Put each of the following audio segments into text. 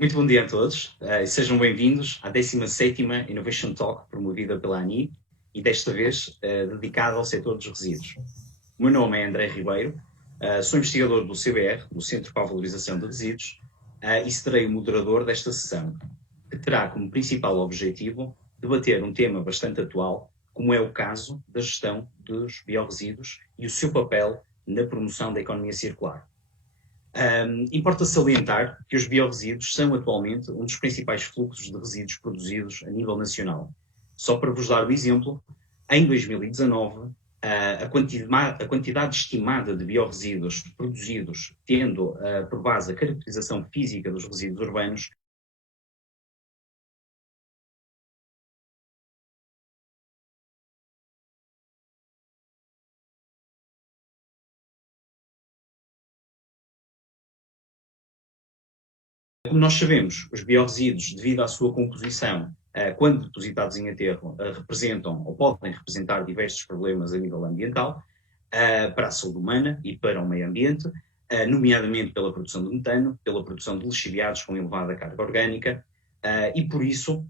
Muito bom dia a todos e sejam bem-vindos à 17ª Innovation Talk promovida pela ANI e desta vez dedicada ao setor dos resíduos. O meu nome é André Ribeiro, sou investigador do CBR, do Centro para a Valorização de Resíduos, e serei o moderador desta sessão, que terá como principal objetivo debater um tema bastante atual, como é o caso da gestão dos biorresíduos e o seu papel na promoção da economia circular. Importa salientar que os biorresíduos são atualmente um dos principais fluxos de resíduos produzidos a nível nacional. Só para vos dar o exemplo, em 2019, a quantidade estimada de biorresíduos produzidos, tendo por base a caracterização física dos resíduos urbanos, como nós sabemos, os biorresíduos, devido à sua composição, quando depositados em aterro, representam ou podem representar diversos problemas a nível ambiental, para a saúde humana e para o meio ambiente, nomeadamente pela produção de metano, pela produção de lixiviados com elevada carga orgânica, e por isso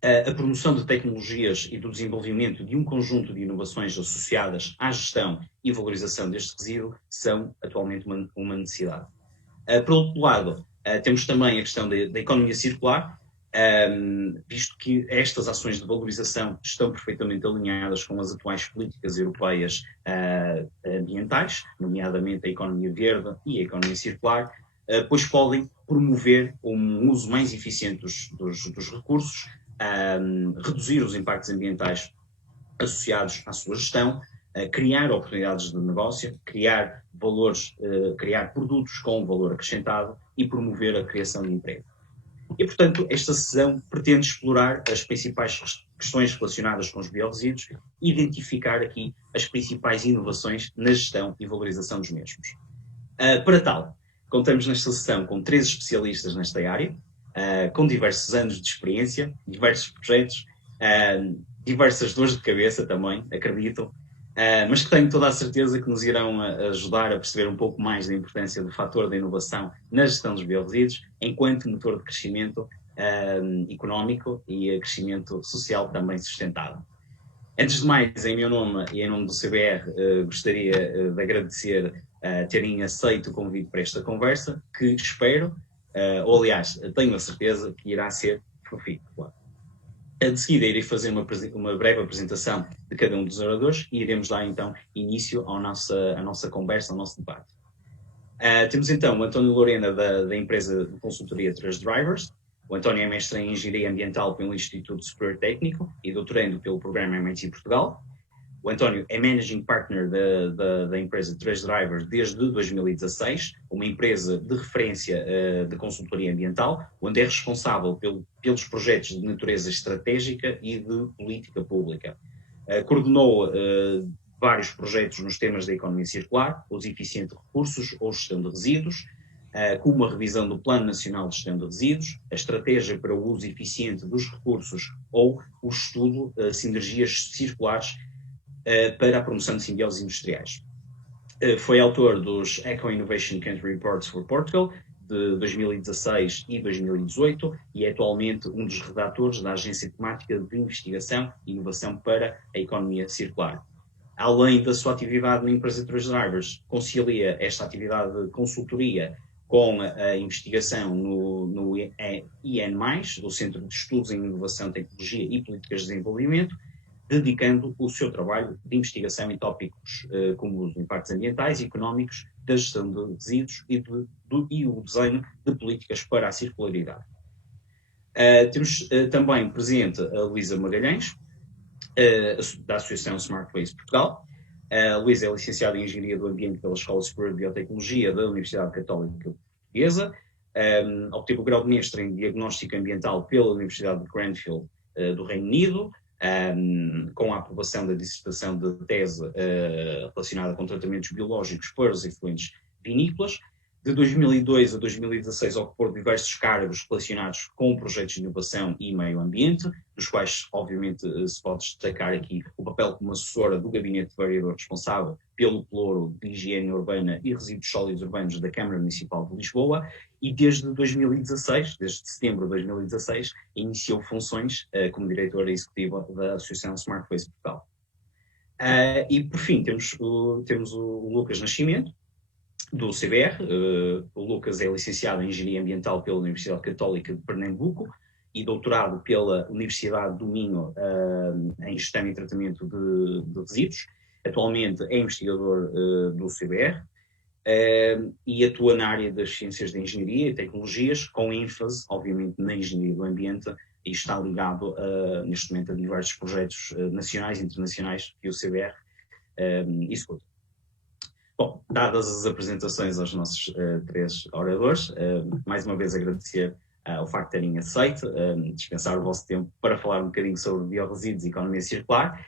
a promoção de tecnologias e do desenvolvimento de um conjunto de inovações associadas à gestão e valorização deste resíduo são atualmente uma necessidade. Por outro lado, temos também a questão da economia circular, visto que estas ações de valorização estão perfeitamente alinhadas com as atuais políticas europeias ambientais, nomeadamente a economia verde e a economia circular, pois podem promover um uso mais eficiente dos recursos, reduzir os impactos ambientais associados à sua gestão, criar oportunidades de negócio, criar valores, criar produtos com valor acrescentado e promover a criação de emprego. E, portanto, esta sessão pretende explorar as principais questões relacionadas com os biorresíduos e identificar aqui as principais inovações na gestão e valorização dos mesmos. Para tal, contamos nesta sessão com 3 especialistas nesta área, com diversos anos de experiência, diversos projetos, diversas dores de cabeça também, acredito, mas que tenho toda a certeza que nos irão ajudar a perceber um pouco mais da importância do fator da inovação na gestão dos biorresíduos, enquanto motor de crescimento económico e crescimento social também sustentável. Antes de mais, em meu nome e em nome do CBR, gostaria de agradecer terem aceito o convite para esta conversa, que espero, ou aliás, tenho a certeza que irá ser profícua. De seguida, irei fazer uma breve apresentação de cada um dos oradores e iremos dar então início à nossa conversa, ao nosso debate. Temos então o António Lorena, da empresa de consultoria Três Drivers. O António é mestre em Engenharia Ambiental pelo Instituto Superior Técnico e doutorando pelo programa MIT Portugal. O António é Managing Partner da empresa Três Drivers desde 2016, uma empresa de referência de consultoria ambiental, onde é responsável pelos projetos de natureza estratégica e de política pública. Coordenou vários projetos nos temas da economia circular, uso eficiente de recursos ou gestão de resíduos, como a revisão do Plano Nacional de Gestão de Resíduos, a estratégia para o uso eficiente dos recursos ou o estudo de sinergias circulares para a promoção de simbioses industriais. Foi autor dos Eco Innovation Country Reports for Portugal, de 2016 e 2018, e é atualmente um dos redatores da Agência Temática de Investigação e Inovação para a Economia Circular. Além da sua atividade na empresa Três Drivers, concilia esta atividade de consultoria com a investigação no IN+, do Centro de Estudos em Inovação, Tecnologia e Políticas de Desenvolvimento, dedicando o seu trabalho de investigação em tópicos como os impactos ambientais e económicos da gestão de resíduos e o desenho de políticas para a circularidade. Temos também presente a Luísa Magalhães, da Associação Smart Waste Portugal. A Luísa é licenciada em Engenharia do Ambiente pela Escola Superior de Biotecnologia da Universidade Católica Portuguesa. Obteve o grau de mestre em Diagnóstico Ambiental pela Universidade de Cranfield do Reino Unido, com a aprovação da dissertação de tese relacionada com tratamentos biológicos para os efluentes vinícolas. De 2002 a 2016 ocupou diversos cargos relacionados com projetos de inovação e meio ambiente, dos quais, obviamente, se pode destacar aqui o papel como assessora do Gabinete de Vereador responsável pelo Ploro de Higiene Urbana e Resíduos Sólidos Urbanos da Câmara Municipal de Lisboa, e desde 2016, desde setembro de 2016, iniciou funções como diretora executiva da Associação Smart Waste Portugal. E, por fim, temos o Lucas Nascimento, do CBR. O Lucas é licenciado em Engenharia Ambiental pela Universidade Católica de Pernambuco e doutorado pela Universidade do Minho em Gestão e Tratamento de Resíduos. Atualmente é investigador do CBR e atua na área das ciências da engenharia e tecnologias, com ênfase, obviamente, na engenharia do ambiente, e está ligado, neste momento, a diversos projetos nacionais e internacionais que o CBR executa. Bom, dadas as apresentações aos nossos três oradores, mais uma vez agradecer o facto de terem aceito, dispensar o vosso tempo para falar um bocadinho sobre biorresíduos e economia circular.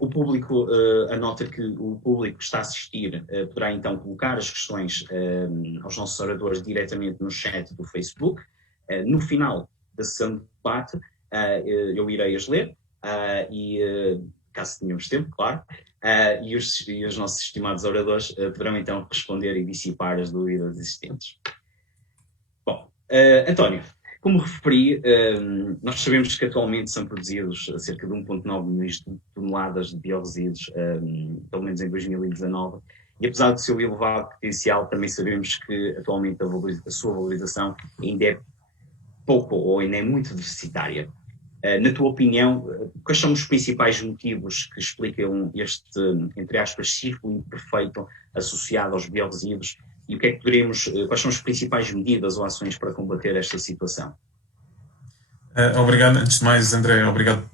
O público, anota que o público que está a assistir poderá então colocar as questões aos nossos oradores diretamente no chat do Facebook. No final da sessão de debate, eu irei as ler e, caso tenhamos tempo, claro, e os nossos estimados oradores poderão então responder e dissipar as dúvidas existentes. Bom, António, como referi, nós sabemos que atualmente são produzidos cerca de 1,9 milhões de toneladas de biorresíduos, pelo menos em 2019, e apesar do seu elevado potencial, também sabemos que atualmente a sua valorização ainda é pouco ou ainda é muito deficitária. Na tua opinião, quais são os principais motivos que explicam este, entre aspas, círculo imperfeito associado aos biorresíduos, e o que é que quais são as principais medidas ou ações para combater esta situação? Obrigado, antes de mais, André, obrigado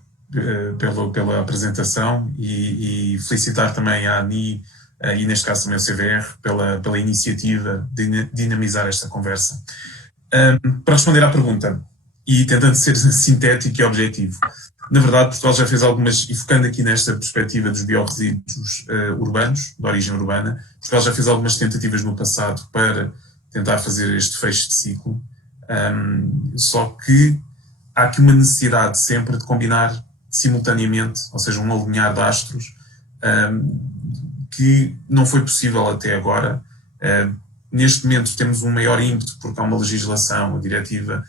pela apresentação e felicitar também a ANI e neste caso também o CVR pela iniciativa de dinamizar esta conversa. Para responder à pergunta, e tentando ser sintético e objetivo, na verdade Portugal já fez algumas, e focando aqui nesta perspectiva dos biorresíduos urbanos, de origem urbana, Portugal já fez algumas tentativas no passado para tentar fazer este fecho de ciclo, só que há aqui uma necessidade sempre de combinar simultaneamente, ou seja, um alinhar de astros, que não foi possível até agora. Neste momento temos um maior ímpeto porque há uma legislação, a Diretiva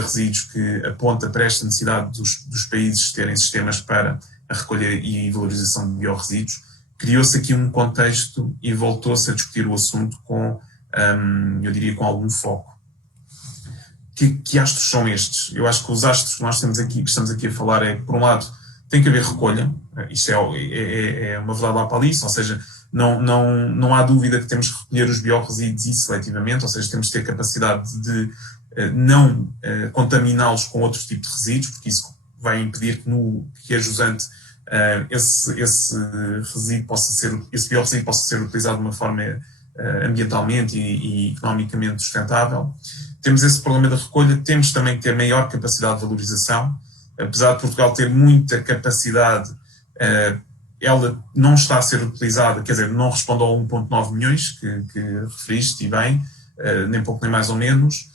Resíduos, que aponta para esta necessidade dos países terem sistemas para a recolha e valorização de biorresíduos. Criou-se aqui um contexto e voltou-se a discutir o assunto com, eu diria, com algum foco. Que astros são estes? Eu acho que os astros que nós estamos aqui a falar é, por um lado, tem que haver recolha, isto é uma verdade lá para ali, ou seja, não há dúvida que temos que recolher os biorresíduos e seletivamente, ou seja, temos que ter capacidade de não contaminá-los com outros tipos de resíduos, porque isso vai impedir que a jusante esse biorresíduo possa ser utilizado de uma forma ambientalmente e economicamente sustentável. Temos esse problema da recolha, temos também que ter maior capacidade de valorização. Apesar de Portugal ter muita capacidade, ela não está a ser utilizada, quer dizer, não responde ao 1,9 milhões que referiste, e bem, nem pouco nem mais ou menos.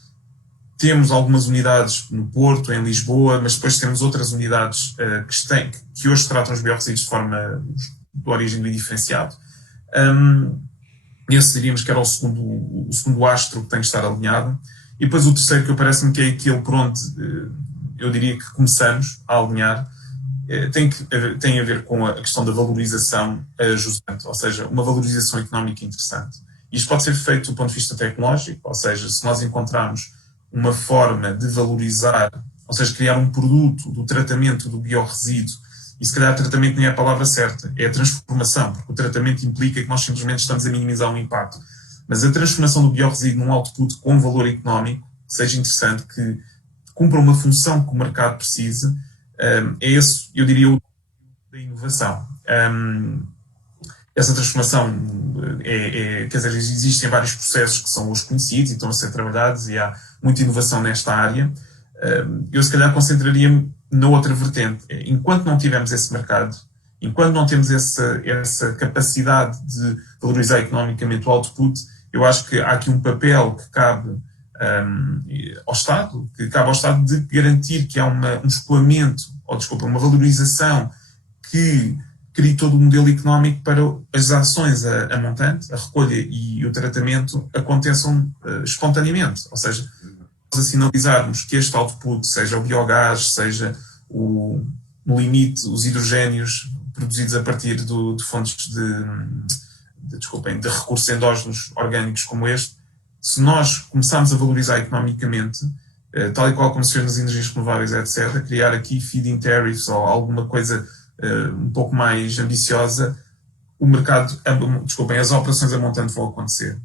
Temos algumas unidades no Porto, em Lisboa, mas depois temos outras unidades que hoje tratam os biorresíduos de forma de origem diferenciado. Esse diríamos que era o segundo astro que tem que estar alinhado. E depois o terceiro, que parece-me que é aquele por onde eu diria que começamos a alinhar, tem a ver com a questão da valorização justamente, ou seja, uma valorização económica interessante. Isto pode ser feito do ponto de vista tecnológico, ou seja, se nós encontrarmos uma forma de valorizar, ou seja, criar um produto do tratamento do biorresíduo, e se calhar tratamento nem é a palavra certa, é a transformação, porque o tratamento implica que nós simplesmente estamos a minimizar um impacto. Mas a transformação do biorresíduo num output com valor económico, que seja interessante, que cumpra uma função que o mercado precisa, é esse, eu diria, o da inovação. Essa transformação, quer dizer, existem vários processos que são os conhecidos e estão a ser trabalhados, e há muita inovação nesta área. Eu se calhar concentraria-me na outra vertente. Enquanto não tivermos esse mercado, Enquanto não temos essa capacidade de valorizar economicamente o output, eu acho que há aqui um papel que cabe ao Estado, de garantir que há um escoamento, uma valorização que crie todo o modelo económico para as ações a montante, a recolha e o tratamento aconteçam espontaneamente. Ou seja, nós sinalizarmos que este output, seja o biogás, seja no limite os hidrogénios produzidos a partir de fontes de recursos endógenos orgânicos como este, se nós começarmos a valorizar economicamente, tal e qual como se fez nas energias renováveis, etc., criar aqui feed-in tariffs ou alguma coisa um pouco mais ambiciosa, o mercado, as operações a montante vão acontecer.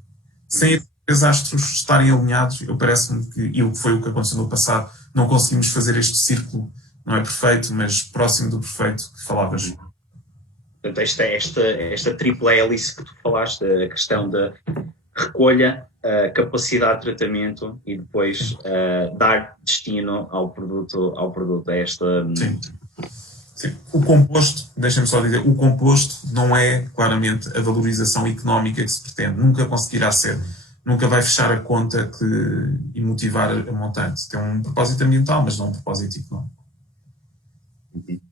Sem esses astros estarem alinhados, parece-me que, e foi o que aconteceu no passado, não conseguimos fazer este círculo, não é perfeito, mas próximo do perfeito que falavas. Portanto, esta tripla hélice que tu falaste, a questão da recolha, capacidade de tratamento e depois dar destino ao produto. Sim. O composto, deixem-me só dizer, o composto não é claramente a valorização económica que se pretende, nunca conseguirá ser, nunca vai fechar a conta e motivar a montante. Tem um propósito ambiental, mas não um propósito económico.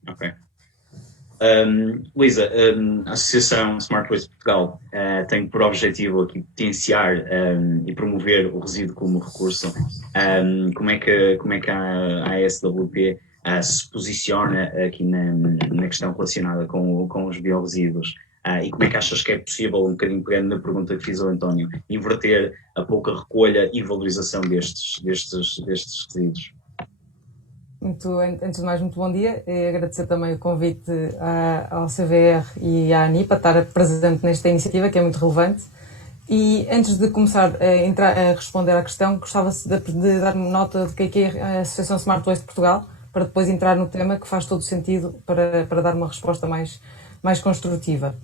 Ok. Luísa, a Associação Smart Waste Portugal tem por objetivo aqui potenciar e promover o resíduo como recurso. Como é que a ASWP se posiciona aqui na questão relacionada com os biorresíduos? E como é que achas que é possível, um bocadinho pegando na pergunta que fiz ao António, inverter a pouca recolha e valorização destes resíduos? Antes de mais, muito bom dia e agradecer também o convite ao CVR e à ANI para estar presente nesta iniciativa, que é muito relevante. E antes de começar a responder à questão, gostava de dar nota de que é a Associação Smart Waste de Portugal, para depois entrar no tema que faz todo o sentido para dar uma resposta mais construtiva.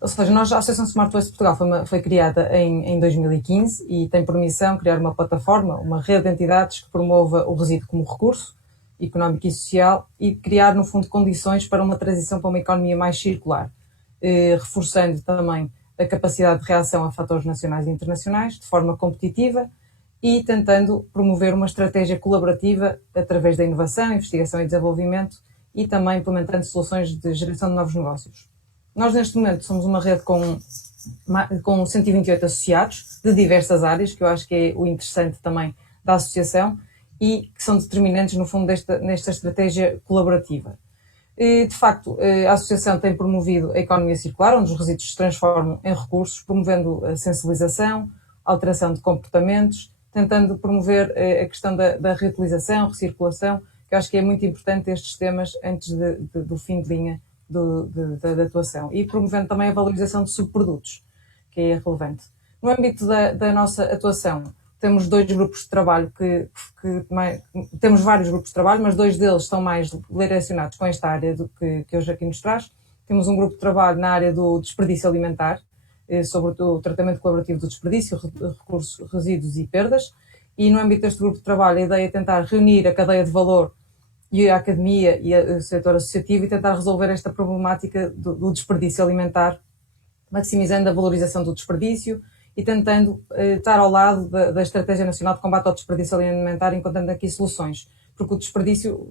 Ou seja, a Associação Smart Waste de Portugal foi criada em 2015 e tem por missão criar uma plataforma, uma rede de entidades que promova o resíduo como recurso económico e social e criar, no fundo, condições para uma transição para uma economia mais circular, reforçando também a capacidade de reação a fatores nacionais e internacionais de forma competitiva e tentando promover uma estratégia colaborativa através da inovação, investigação e desenvolvimento e também implementando soluções de geração de novos negócios. Nós, neste momento, somos uma rede com 128 associados de diversas áreas, que eu acho que é o interessante também da associação, e que são determinantes, no fundo, nesta estratégia colaborativa. De facto, a Associação tem promovido a economia circular, onde os resíduos se transformam em recursos, promovendo a sensibilização, a alteração de comportamentos, tentando promover a questão da reutilização, recirculação, que eu acho que é muito importante estes temas antes do fim de linha da atuação. E promovendo também a valorização de subprodutos, que é relevante. No âmbito da nossa atuação, temos dois grupos de trabalho temos vários grupos de trabalho, mas dois deles estão mais direcionados com esta área do que hoje aqui nos traz. Temos um grupo de trabalho na área do desperdício alimentar, sobre o tratamento colaborativo do desperdício, recursos, resíduos e perdas. E no âmbito deste grupo de trabalho, a ideia é tentar reunir a cadeia de valor e a academia e o setor associativo e tentar resolver esta problemática do desperdício alimentar, maximizando a valorização do desperdício e tentando estar ao lado da Estratégia Nacional de Combate ao Desperdício Alimentar, encontrando aqui soluções. Porque o desperdício,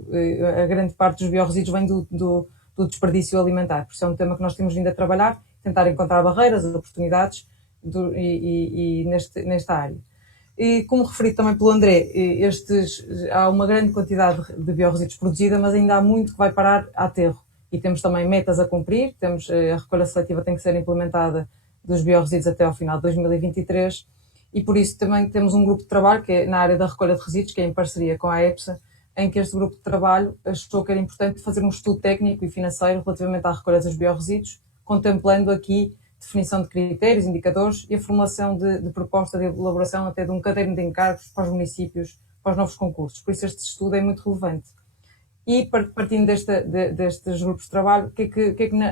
a grande parte dos biorresíduos vem do desperdício alimentar. Por isso é um tema que nós temos vindo a trabalhar, tentar encontrar barreiras, oportunidades nesta área. E como referido também pelo André, há uma grande quantidade de biorresíduos produzida, mas ainda há muito que vai parar a aterro. E temos também metas a cumprir, a recolha seletiva tem que ser implementada dos biorresíduos até ao final de 2023 e por isso também temos um grupo de trabalho que é na área da recolha de resíduos, que é em parceria com a EPSA, em que este grupo de trabalho achou que era importante fazer um estudo técnico e financeiro relativamente à recolha dos biorresíduos, contemplando aqui definição de critérios, indicadores e a formulação de proposta de elaboração até de um caderno de encargos para os municípios, para os novos concursos. Por isso este estudo é muito relevante. E partindo destes grupos de trabalho,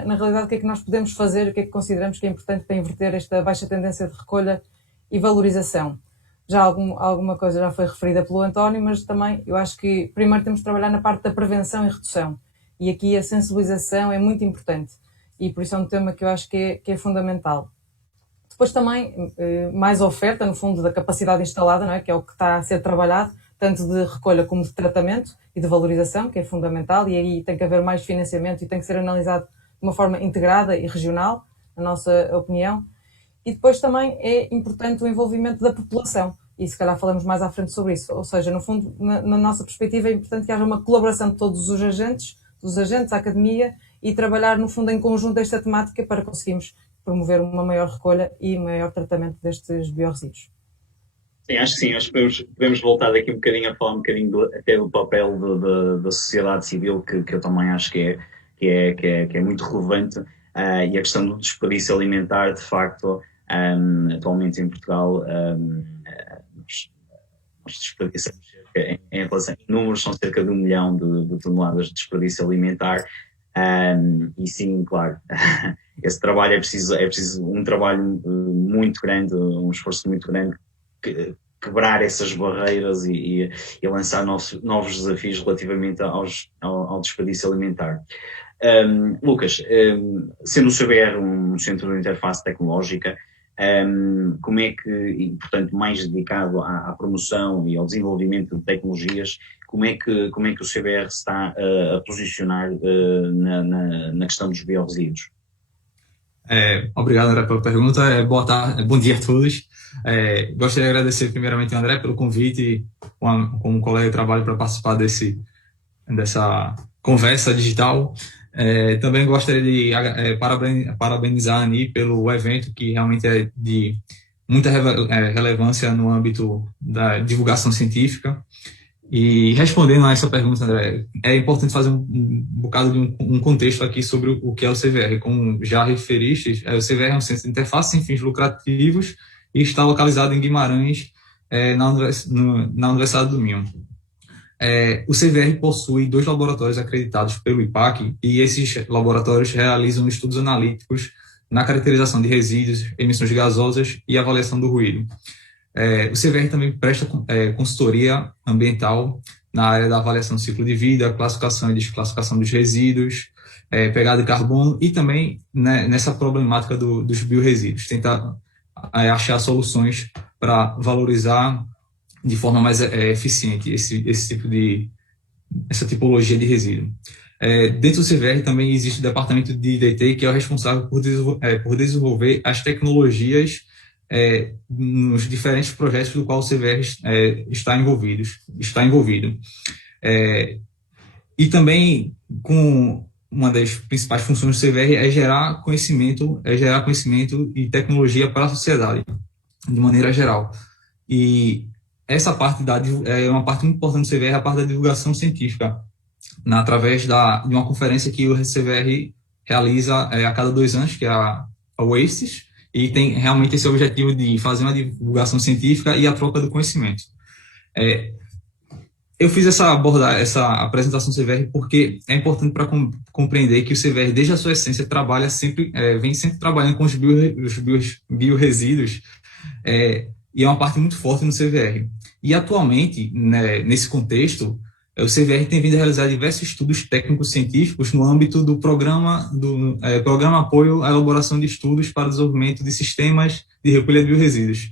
na realidade, o que é que nós podemos fazer, o que é que consideramos que é importante para inverter esta baixa tendência de recolha e valorização? Já alguma coisa já foi referida pelo António, mas também eu acho que primeiro temos de trabalhar na parte da prevenção e redução. E aqui a sensibilização é muito importante e por isso é um tema que eu acho que é fundamental. Depois também mais oferta, no fundo, da capacidade instalada, não é? Que é o que está a ser trabalhado, tanto de recolha como de tratamento e de valorização, que é fundamental, e aí tem que haver mais financiamento e tem que ser analisado de uma forma integrada e regional, na nossa opinião. E depois também é importante o envolvimento da população, e se calhar falamos mais à frente sobre isso, ou seja, no fundo, na nossa perspectiva é importante que haja uma colaboração de todos os agentes, a academia, e trabalhar no fundo em conjunto esta temática para conseguirmos promover uma maior recolha e maior tratamento destes biorresíduos. Sim, acho que podemos voltar daqui um bocadinho a falar um bocadinho até do papel da sociedade civil, que eu também acho que é muito relevante, e a questão do desperdício alimentar, de facto, atualmente em Portugal, nós desperdiçamos em relação a números, são cerca de 1 milhão de toneladas de desperdício alimentar, e sim, claro, esse trabalho é preciso um trabalho muito grande, um esforço muito grande, quebrar essas barreiras e lançar novos desafios relativamente ao desperdício alimentar. Lucas, sendo o CBR um centro de interface tecnológica, como é que, e, portanto, mais dedicado à promoção e ao desenvolvimento de tecnologias, como é que o CBR está a posicionar na questão dos biorresíduos? Obrigado, André, pela pergunta. Boa tarde, bom dia a todos. Gostaria de agradecer primeiramente ao André pelo convite, como colega de trabalho, para participar dessa conversa digital. Também gostaria de parabenizar a ANI pelo evento, que realmente é de muita relevância no âmbito da divulgação científica. E respondendo a essa pergunta, André, é importante fazer um bocado de um contexto aqui sobre o que é o CVR. Como já referiste, o CVR é um centro de interface sem fins lucrativos e está localizado em Guimarães, na Universidade do Minho. O CVR possui 2 laboratórios acreditados pelo IPAC, e esses laboratórios realizam estudos analíticos na caracterização de resíduos, emissões gasosas e avaliação do ruído. O CVR também presta consultoria ambiental na área da avaliação do ciclo de vida, classificação e desclassificação dos resíduos, pegada de carbono, e também, né, nessa problemática dos biorresíduos, tentar achar soluções para valorizar de forma mais eficiente essa tipologia de resíduo. Dentro do CVR também existe o departamento de I+D+T, que é o responsável por desenvolver as tecnologias nos diferentes projetos do qual o CVR está envolvido. E também, com uma das principais funções do CVR é gerar conhecimento e tecnologia para a sociedade, de maneira geral. E essa parte é uma parte muito importante do CVR, a parte da divulgação científica, através de uma conferência que o CVR realiza a cada 2 anos, que é a OASIS, e tem realmente esse objetivo de fazer uma divulgação científica e a troca do conhecimento. Eu fiz essa apresentação do CVR porque é importante para compreender que o CVR, desde a sua essência, vem sempre trabalhando com os biorresíduos, e é uma parte muito forte no CVR. E, atualmente, né, nesse contexto, o CVR tem vindo a realizar diversos estudos técnicos científicos no âmbito do Programa Apoio à Elaboração de Estudos para o Desenvolvimento de Sistemas de Recolha de Biorresíduos,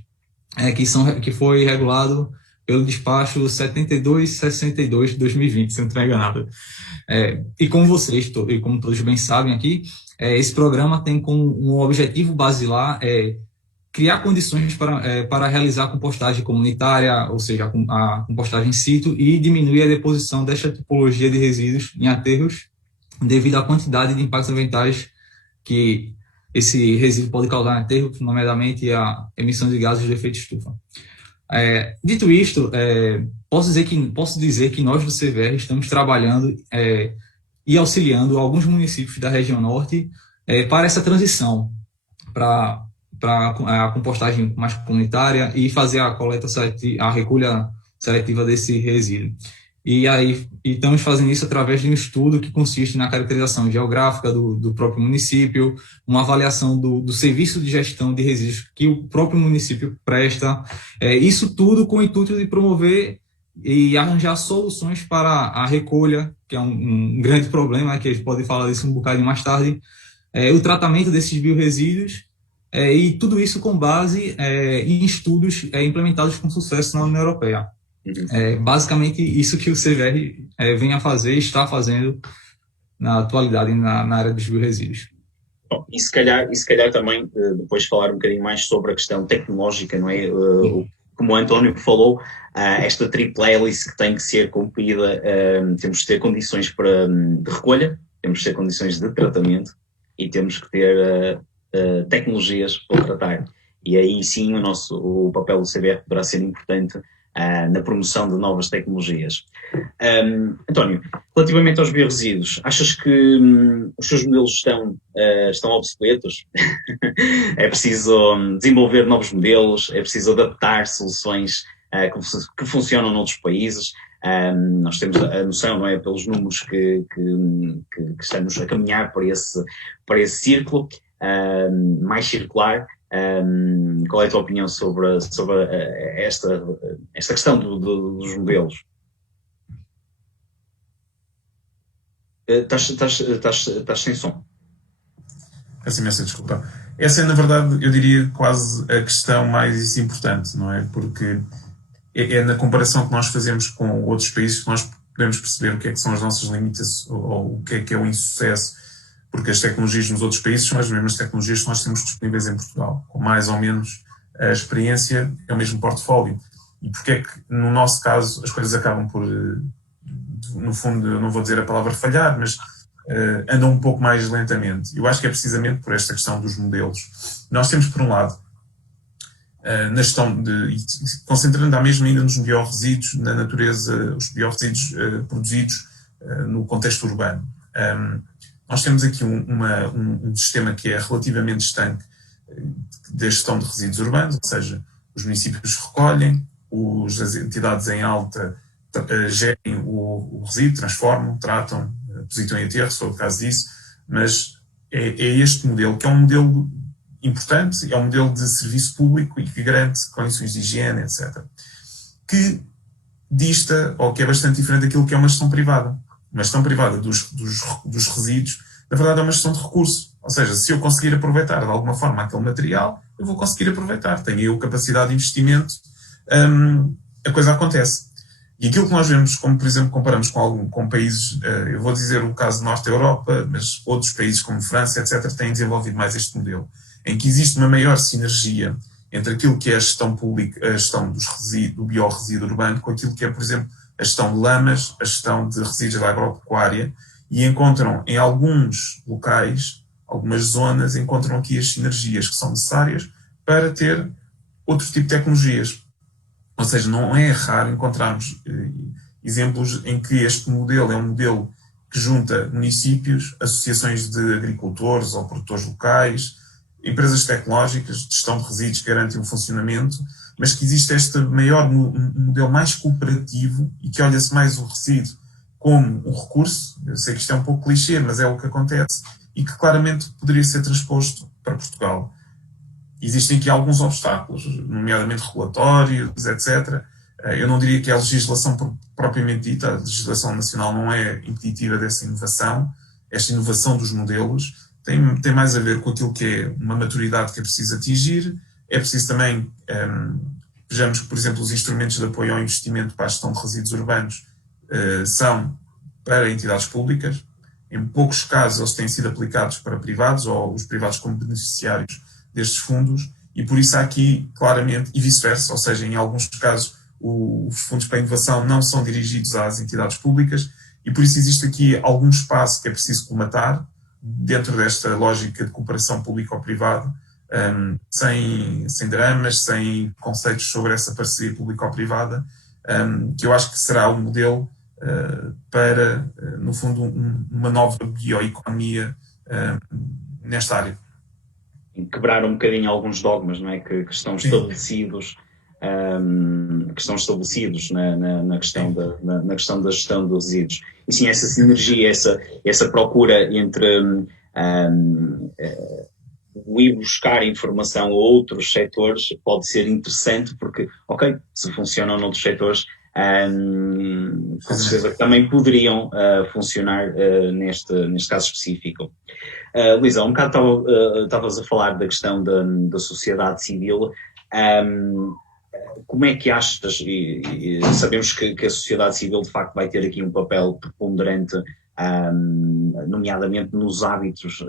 que foi regulado pelo despacho 7262 de 2020, se não estou enganado. E como todos bem sabem aqui, esse programa tem como um objetivo basilar criar condições para realizar a compostagem comunitária, ou seja, a compostagem in situ, e diminuir a deposição desta tipologia de resíduos em aterros devido à quantidade de impactos ambientais que esse resíduo pode causar em aterro, nomeadamente a emissão de gases de efeito estufa. Dito isto, posso dizer que nós do CVR estamos trabalhando e auxiliando alguns municípios da região norte para essa transição, para a compostagem mais comunitária e fazer a recolha seletiva desse resíduo. E estamos fazendo isso através de um estudo que consiste na caracterização geográfica do próprio município, uma avaliação do serviço de gestão de resíduos que o próprio município presta, isso tudo com o intuito de promover e arranjar soluções para a recolha, que é um grande problema, que a gente pode falar disso um bocadinho mais tarde, o tratamento desses bioresíduos, e tudo isso com base em estudos implementados com sucesso na União Europeia. Basicamente isso que o CVR vem a fazer, está fazendo na atualidade na área dos bioresíduos. Bom, e se calhar também depois falar um bocadinho mais sobre a questão tecnológica, não é? Como o António falou, esta tripla hélice que tem que ser cumprida, temos que ter condições de recolha, temos que ter condições de tratamento e temos que ter tecnologias para tratar. E aí sim o papel do CVR poderá ser importante na promoção de novas tecnologias. António, relativamente aos bioresíduos, achas que os seus modelos estão obsoletos? É preciso desenvolver novos modelos? É preciso adaptar soluções que funcionam noutros países? Nós temos a noção, não é, pelos números que estamos a caminhar para esse círculo mais circular. Qual é a tua opinião sobre esta questão dos modelos? Estás sem som. Peço imensa desculpa. Essa é, na verdade, eu diria quase a questão mais importante, não é? Porque é na comparação que nós fazemos com outros países que nós podemos perceber o que é que são as nossas limites ou o que é o insucesso, porque as tecnologias nos outros países são as mesmas tecnologias que nós temos disponíveis em Portugal, com mais ou menos a experiência, é o mesmo portfólio. E porque é que, no nosso caso, as coisas acabam por, no fundo, eu não vou dizer a palavra falhar, mas andam um pouco mais lentamente. Eu acho que é precisamente por esta questão dos modelos. Nós temos, por um lado, na gestão concentrando a mesma ainda nos biorresíduos, na natureza, os biorresíduos produzidos no contexto urbano. Nós temos aqui um sistema que é relativamente estanque da gestão de resíduos urbanos, ou seja, os municípios recolhem, as entidades em alta gerem o resíduo, transformam, tratam, depositam em aterro, se for o caso disso, mas é este modelo, que é um modelo importante, é um modelo de serviço público e que garante condições de higiene, etc., que dista, ou que é bastante diferente daquilo que é uma gestão privada. Uma gestão privada dos resíduos, na verdade é uma gestão de recurso. Ou seja, se eu conseguir aproveitar de alguma forma aquele material, eu vou conseguir aproveitar. Tenho eu capacidade de investimento, a coisa acontece. E aquilo que nós vemos, como por exemplo comparamos com países, eu vou dizer o caso do Norte da Europa, mas outros países como França, etc., têm desenvolvido mais este modelo, em que existe uma maior sinergia entre aquilo que é a gestão pública, a gestão do biorresíduo urbano, com aquilo que é, por exemplo, a gestão de lamas, a gestão de resíduos da agropecuária, e encontram em alguns locais, algumas zonas, encontram aqui as sinergias que são necessárias para ter outro tipo de tecnologias. Ou seja, não é raro encontrarmos exemplos em que este modelo é um modelo que junta municípios, associações de agricultores ou produtores locais, empresas tecnológicas de gestão de resíduos que garantem o funcionamento, mas que existe este um modelo mais cooperativo e que olha-se mais o resíduo como um recurso. Eu sei que isto é um pouco clichê, mas é o que acontece e que claramente poderia ser transposto para Portugal. Existem aqui alguns obstáculos, nomeadamente regulatórios, etc. Eu não diria que a legislação propriamente dita, a legislação nacional não é impeditiva dessa inovação, esta inovação dos modelos tem mais a ver com aquilo que é uma maturidade que é preciso atingir. É preciso também, vejamos que, por exemplo, os instrumentos de apoio ao investimento para a gestão de resíduos urbanos são para entidades públicas. Em poucos casos eles têm sido aplicados para privados ou os privados como beneficiários destes fundos, e por isso há aqui claramente, e vice-versa, ou seja, em alguns casos os fundos para a inovação não são dirigidos às entidades públicas, e por isso existe aqui algum espaço que é preciso colmatar dentro desta lógica de cooperação público-privada, sem dramas, sem conceitos sobre essa parceria público-privada, que eu acho que será um modelo para, no fundo, uma nova bioeconomia nesta área. Quebrar um bocadinho alguns dogmas, não é? que estão estabelecidos, na questão da gestão dos resíduos. E sim, essa sinergia, essa procura entre ir buscar informação a outros setores pode ser interessante, porque, ok, se funcionam noutros setores, Com certeza que também poderiam funcionar neste caso específico. Luísa, um bocado estavas a falar da questão da sociedade civil. Como é que achas, e sabemos que a sociedade civil de facto vai ter aqui um papel preponderante, nomeadamente nos hábitos,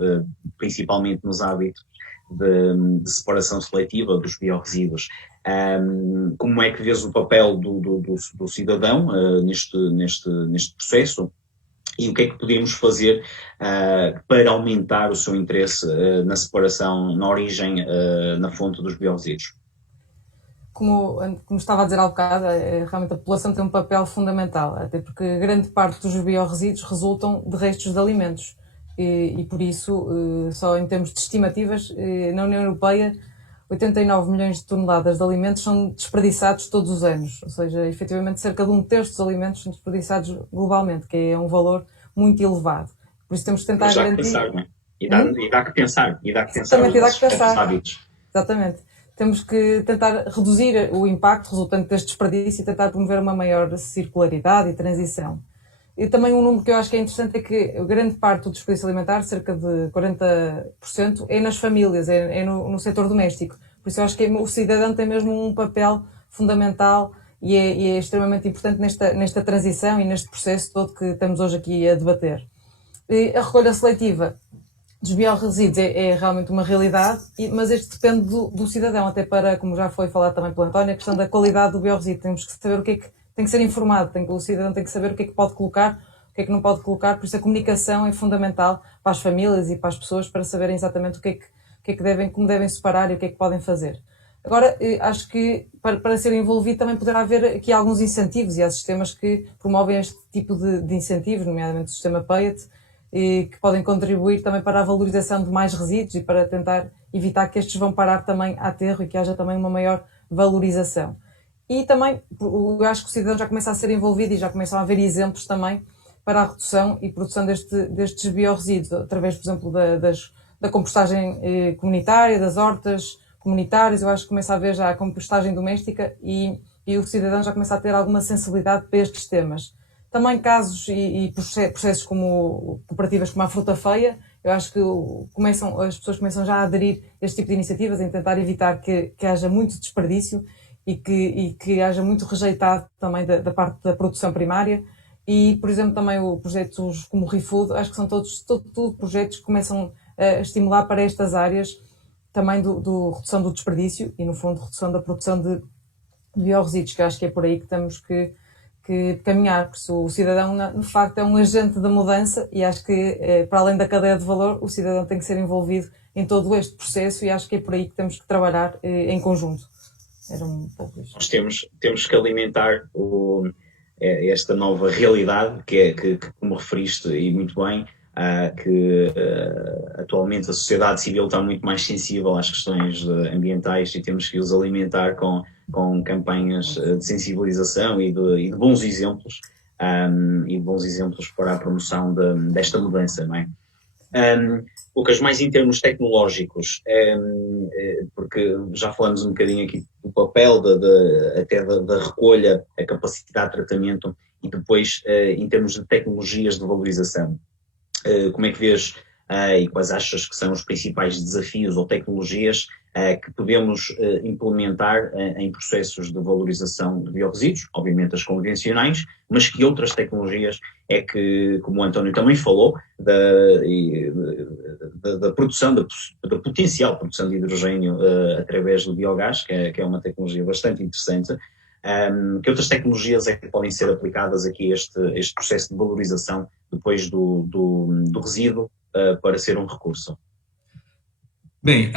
principalmente nos hábitos de separação seletiva dos biorresíduos. Como é que vês o papel do cidadão neste processo? E o que é que podemos fazer para aumentar o seu interesse na separação, na origem, na fonte dos biorresíduos? Como estava a dizer há bocado, realmente a população tem um papel fundamental, até porque grande parte dos biorresíduos resultam de restos de alimentos e por isso, só em termos de estimativas, na União Europeia 89 milhões de toneladas de alimentos são desperdiçados todos os anos, ou seja, efetivamente cerca de 1/3 dos alimentos são desperdiçados globalmente, que é um valor muito elevado. Por isso temos que tentar garantir... Pensar, não é? E dá que pensar. Exatamente, e dá que pensar. Hábitos. Exatamente. Temos que tentar reduzir o impacto resultante deste desperdício e tentar promover uma maior circularidade e transição. E também um número que eu acho que é interessante é que grande parte do desperdício alimentar, cerca de 40%, é nas famílias, é no setor doméstico. Por isso eu acho que o cidadão tem mesmo um papel fundamental e é extremamente importante nesta transição e neste processo todo que estamos hoje aqui a debater. E a recolha seletiva dos biorresíduos é realmente uma realidade, mas este depende do cidadão, até para, como já foi falado também pelo António, a questão da qualidade do biorresíduo. Temos que saber o que é que tem que ser informado, o cidadão tem que saber o que é que pode colocar, o que é que não pode colocar, por isso a comunicação é fundamental para as famílias e para as pessoas para saberem exatamente o que é que devem, como devem separar e o que é que podem fazer. Agora, acho que para ser envolvido também poderá haver aqui alguns incentivos e há sistemas que promovem este tipo de incentivos, nomeadamente o sistema PAET, e que podem contribuir também para a valorização de mais resíduos e para tentar evitar que estes vão parar também a aterro e que haja também uma maior valorização. E também, eu acho que o cidadão já começa a ser envolvido e já começam a haver exemplos também para a redução e produção destes biorresíduos, através, por exemplo, da compostagem comunitária, das hortas comunitárias. Eu acho que começa a haver já a compostagem doméstica e o cidadão já começa a ter alguma sensibilidade para estes temas. Também casos e processos como cooperativas como a Fruta Feia, eu acho que as pessoas começam já a aderir a este tipo de iniciativas, em tentar evitar que haja muito desperdício e que haja muito rejeitado também da parte da produção primária. E, por exemplo, também projetos como o ReFood, acho que são todos projetos que começam a estimular para estas áreas também do redução do desperdício e, no fundo, redução da produção de biorresíduos, que eu acho que é por aí que temos que caminhar, porque o cidadão, de facto, é um agente da mudança e acho que, para além da cadeia de valor, o cidadão tem que ser envolvido em todo este processo e acho que é por aí que temos que trabalhar em conjunto. Era um pouco isto. Nós temos que alimentar esta nova realidade que como referiste e muito bem, que atualmente a sociedade civil está muito mais sensível às questões ambientais e temos que os alimentar com campanhas de sensibilização e de bons exemplos para a promoção desta mudança, não é? Lucas, mais em termos tecnológicos, porque já falamos um bocadinho aqui do papel até da recolha, a capacidade de tratamento e depois em termos de tecnologias de valorização. Como é que vês e quais achas que são os principais desafios ou tecnologias que podemos implementar em processos de valorização de biorresíduos, obviamente as convencionais, mas que outras tecnologias é que, como o António também falou, da produção, da potencial produção de hidrogênio através do biogás, que é uma tecnologia bastante interessante. Que outras tecnologias é que podem ser aplicadas aqui a este processo de valorização depois do resíduo para ser um recurso? Bem,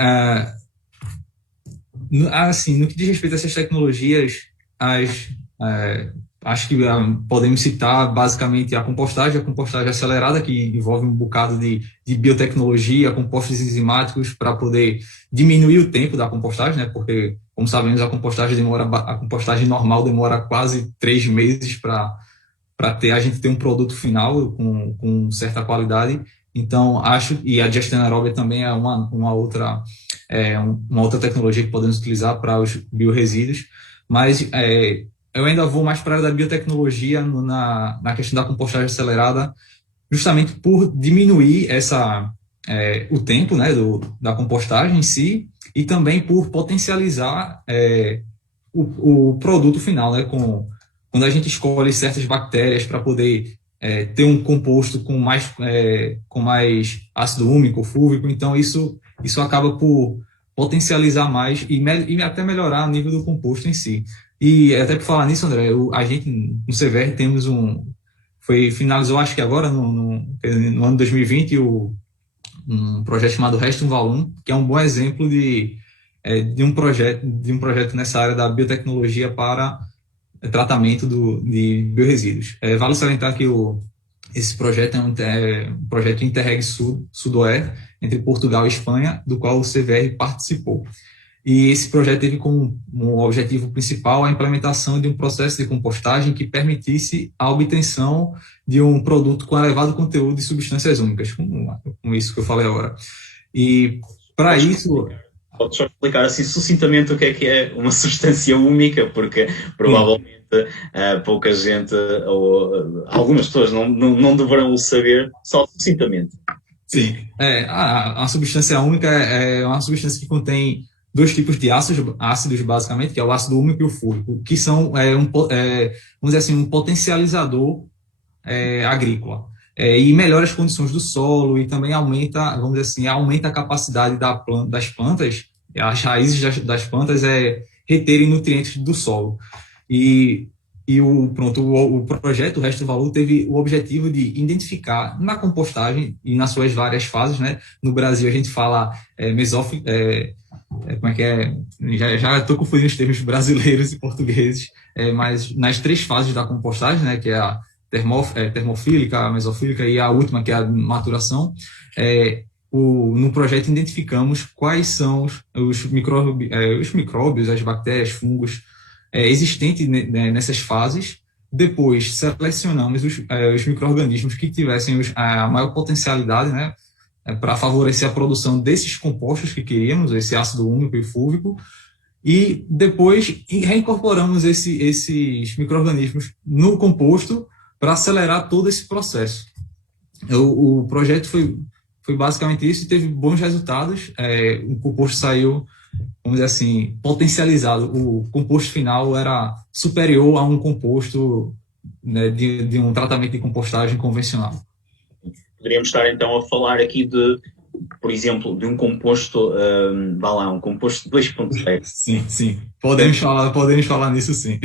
assim, no que diz respeito a essas tecnologias, acho que podemos citar basicamente a compostagem acelerada, que envolve um bocado de biotecnologia, compostos enzimáticos para poder diminuir o tempo da compostagem, né? Porque, como sabemos, a compostagem normal demora quase 3 meses para a gente ter um produto final com certa qualidade. Então, e a digestão aeróbica também é uma outra tecnologia que podemos utilizar para os biorresíduos, mas eu ainda vou mais para a área da biotecnologia na questão da compostagem acelerada, justamente por diminuir o tempo, né, da compostagem em si, e também por potencializar o produto final, né, quando a gente escolhe certas bactérias para poder ter um composto com mais ácido úmico, fúvico, então isso acaba por potencializar mais e até melhorar o nível do composto em si. E até por falar nisso, André, a gente no CVR temos finalizou acho que agora no ano 2020 um projeto chamado Restum Valum, que é um bom exemplo de um projeto nessa área da biotecnologia para tratamento de bioresíduos. Vale salientar que esse projeto é um projeto Interreg Sudoeste, entre Portugal e Espanha, do qual o CVR participou. E esse projeto teve como objetivo principal a implementação de um processo de compostagem que permitisse a obtenção de um produto com elevado conteúdo de substâncias úmicas, com isso que eu falei agora. E para isso... Pode só explicar assim sucintamente o que é uma substância úmica, porque provavelmente pouca gente, ou algumas pessoas não deverão o saber, só sucintamente. Sim, a substância úmica é uma substância que contém dois tipos de ácidos basicamente, que é o ácido úmico e o fúrico, que são vamos dizer assim, um potencializador agrícola. E melhora as condições do solo e também aumenta, vamos dizer assim, aumenta a capacidade das plantas, as raízes das plantas reterem nutrientes do solo. E o projeto, o Restum Valum, teve o objetivo de identificar na compostagem e nas suas várias fases, né? No Brasil a gente fala como é que é? Já estou confundindo os termos brasileiros e portugueses, mas nas 3 fases da compostagem, né? Que é a termofílica, a mesofílica e a última, que é a maturação, no projeto identificamos quais são os micróbios, as bactérias, fungos existentes nessas fases. Depois selecionamos os micro-organismos que tivessem a maior potencialidade, né, para favorecer a produção desses compostos que queríamos, esse ácido úmico e fúvico, e depois reincorporamos esses micro-organismos no composto para acelerar todo esse processo. O projeto foi basicamente isso e teve bons resultados. O composto saiu, vamos dizer assim, potencializado. O composto final era superior a um composto, né, de um tratamento de compostagem convencional. Poderíamos estar então a falar aqui por exemplo, de um composto, um composto 2.0. Sim. Podemos falar nisso, sim.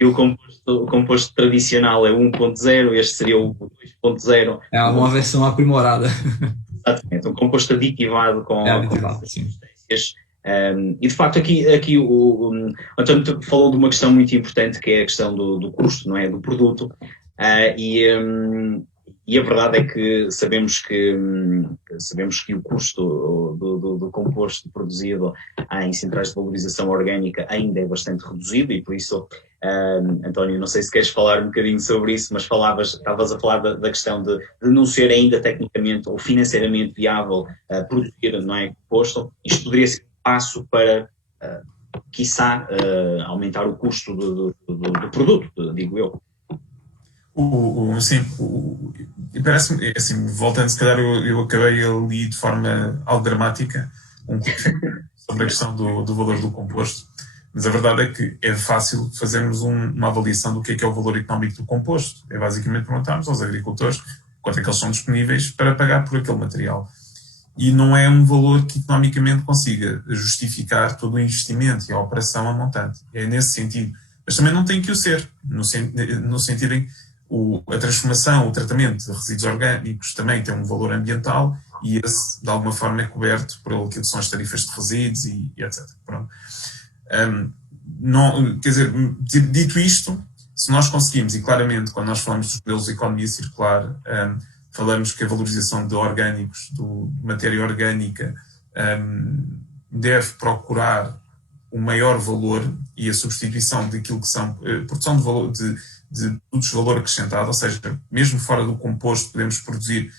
E o composto tradicional é 1.0, este seria o 2.0. É uma versão aprimorada. Exatamente, um composto aditivado com substâncias. E de facto aqui o António falou de uma questão muito importante, que é a questão do custo, não é? Do produto. E a verdade é que sabemos que o custo do composto produzido em centrais de valorização orgânica ainda é bastante reduzido, e por isso, António, não sei se queres falar um bocadinho sobre isso, mas estavas a falar da questão de não ser ainda tecnicamente ou financeiramente viável produzir, não é, composto. Isto poderia ser um passo para, quiçá, aumentar o custo do produto, digo eu. Sim, e parece-me, assim, voltando, se calhar eu acabei ali de forma algo dramática sobre a questão do valor do composto, mas a verdade é que é fácil fazermos uma avaliação do que é o valor económico do composto. É basicamente perguntarmos aos agricultores quanto é que eles são disponíveis para pagar por aquele material. E não é um valor que economicamente consiga justificar todo o investimento e a operação a montante. É nesse sentido. Mas também não tem que o ser, no sentido em a transformação, o tratamento de resíduos orgânicos também tem um valor ambiental, e esse, de alguma forma, é coberto por aquilo que são as tarifas de resíduos e etc. Pronto. Quer dizer, dito isto, se nós conseguimos, e claramente quando nós falamos dos modelos de economia circular, falamos que a valorização de orgânicos, de matéria orgânica, deve procurar o maior valor e a substituição daquilo que são produção de valor de produtos de valor acrescentado, ou seja, mesmo fora do composto podemos produzir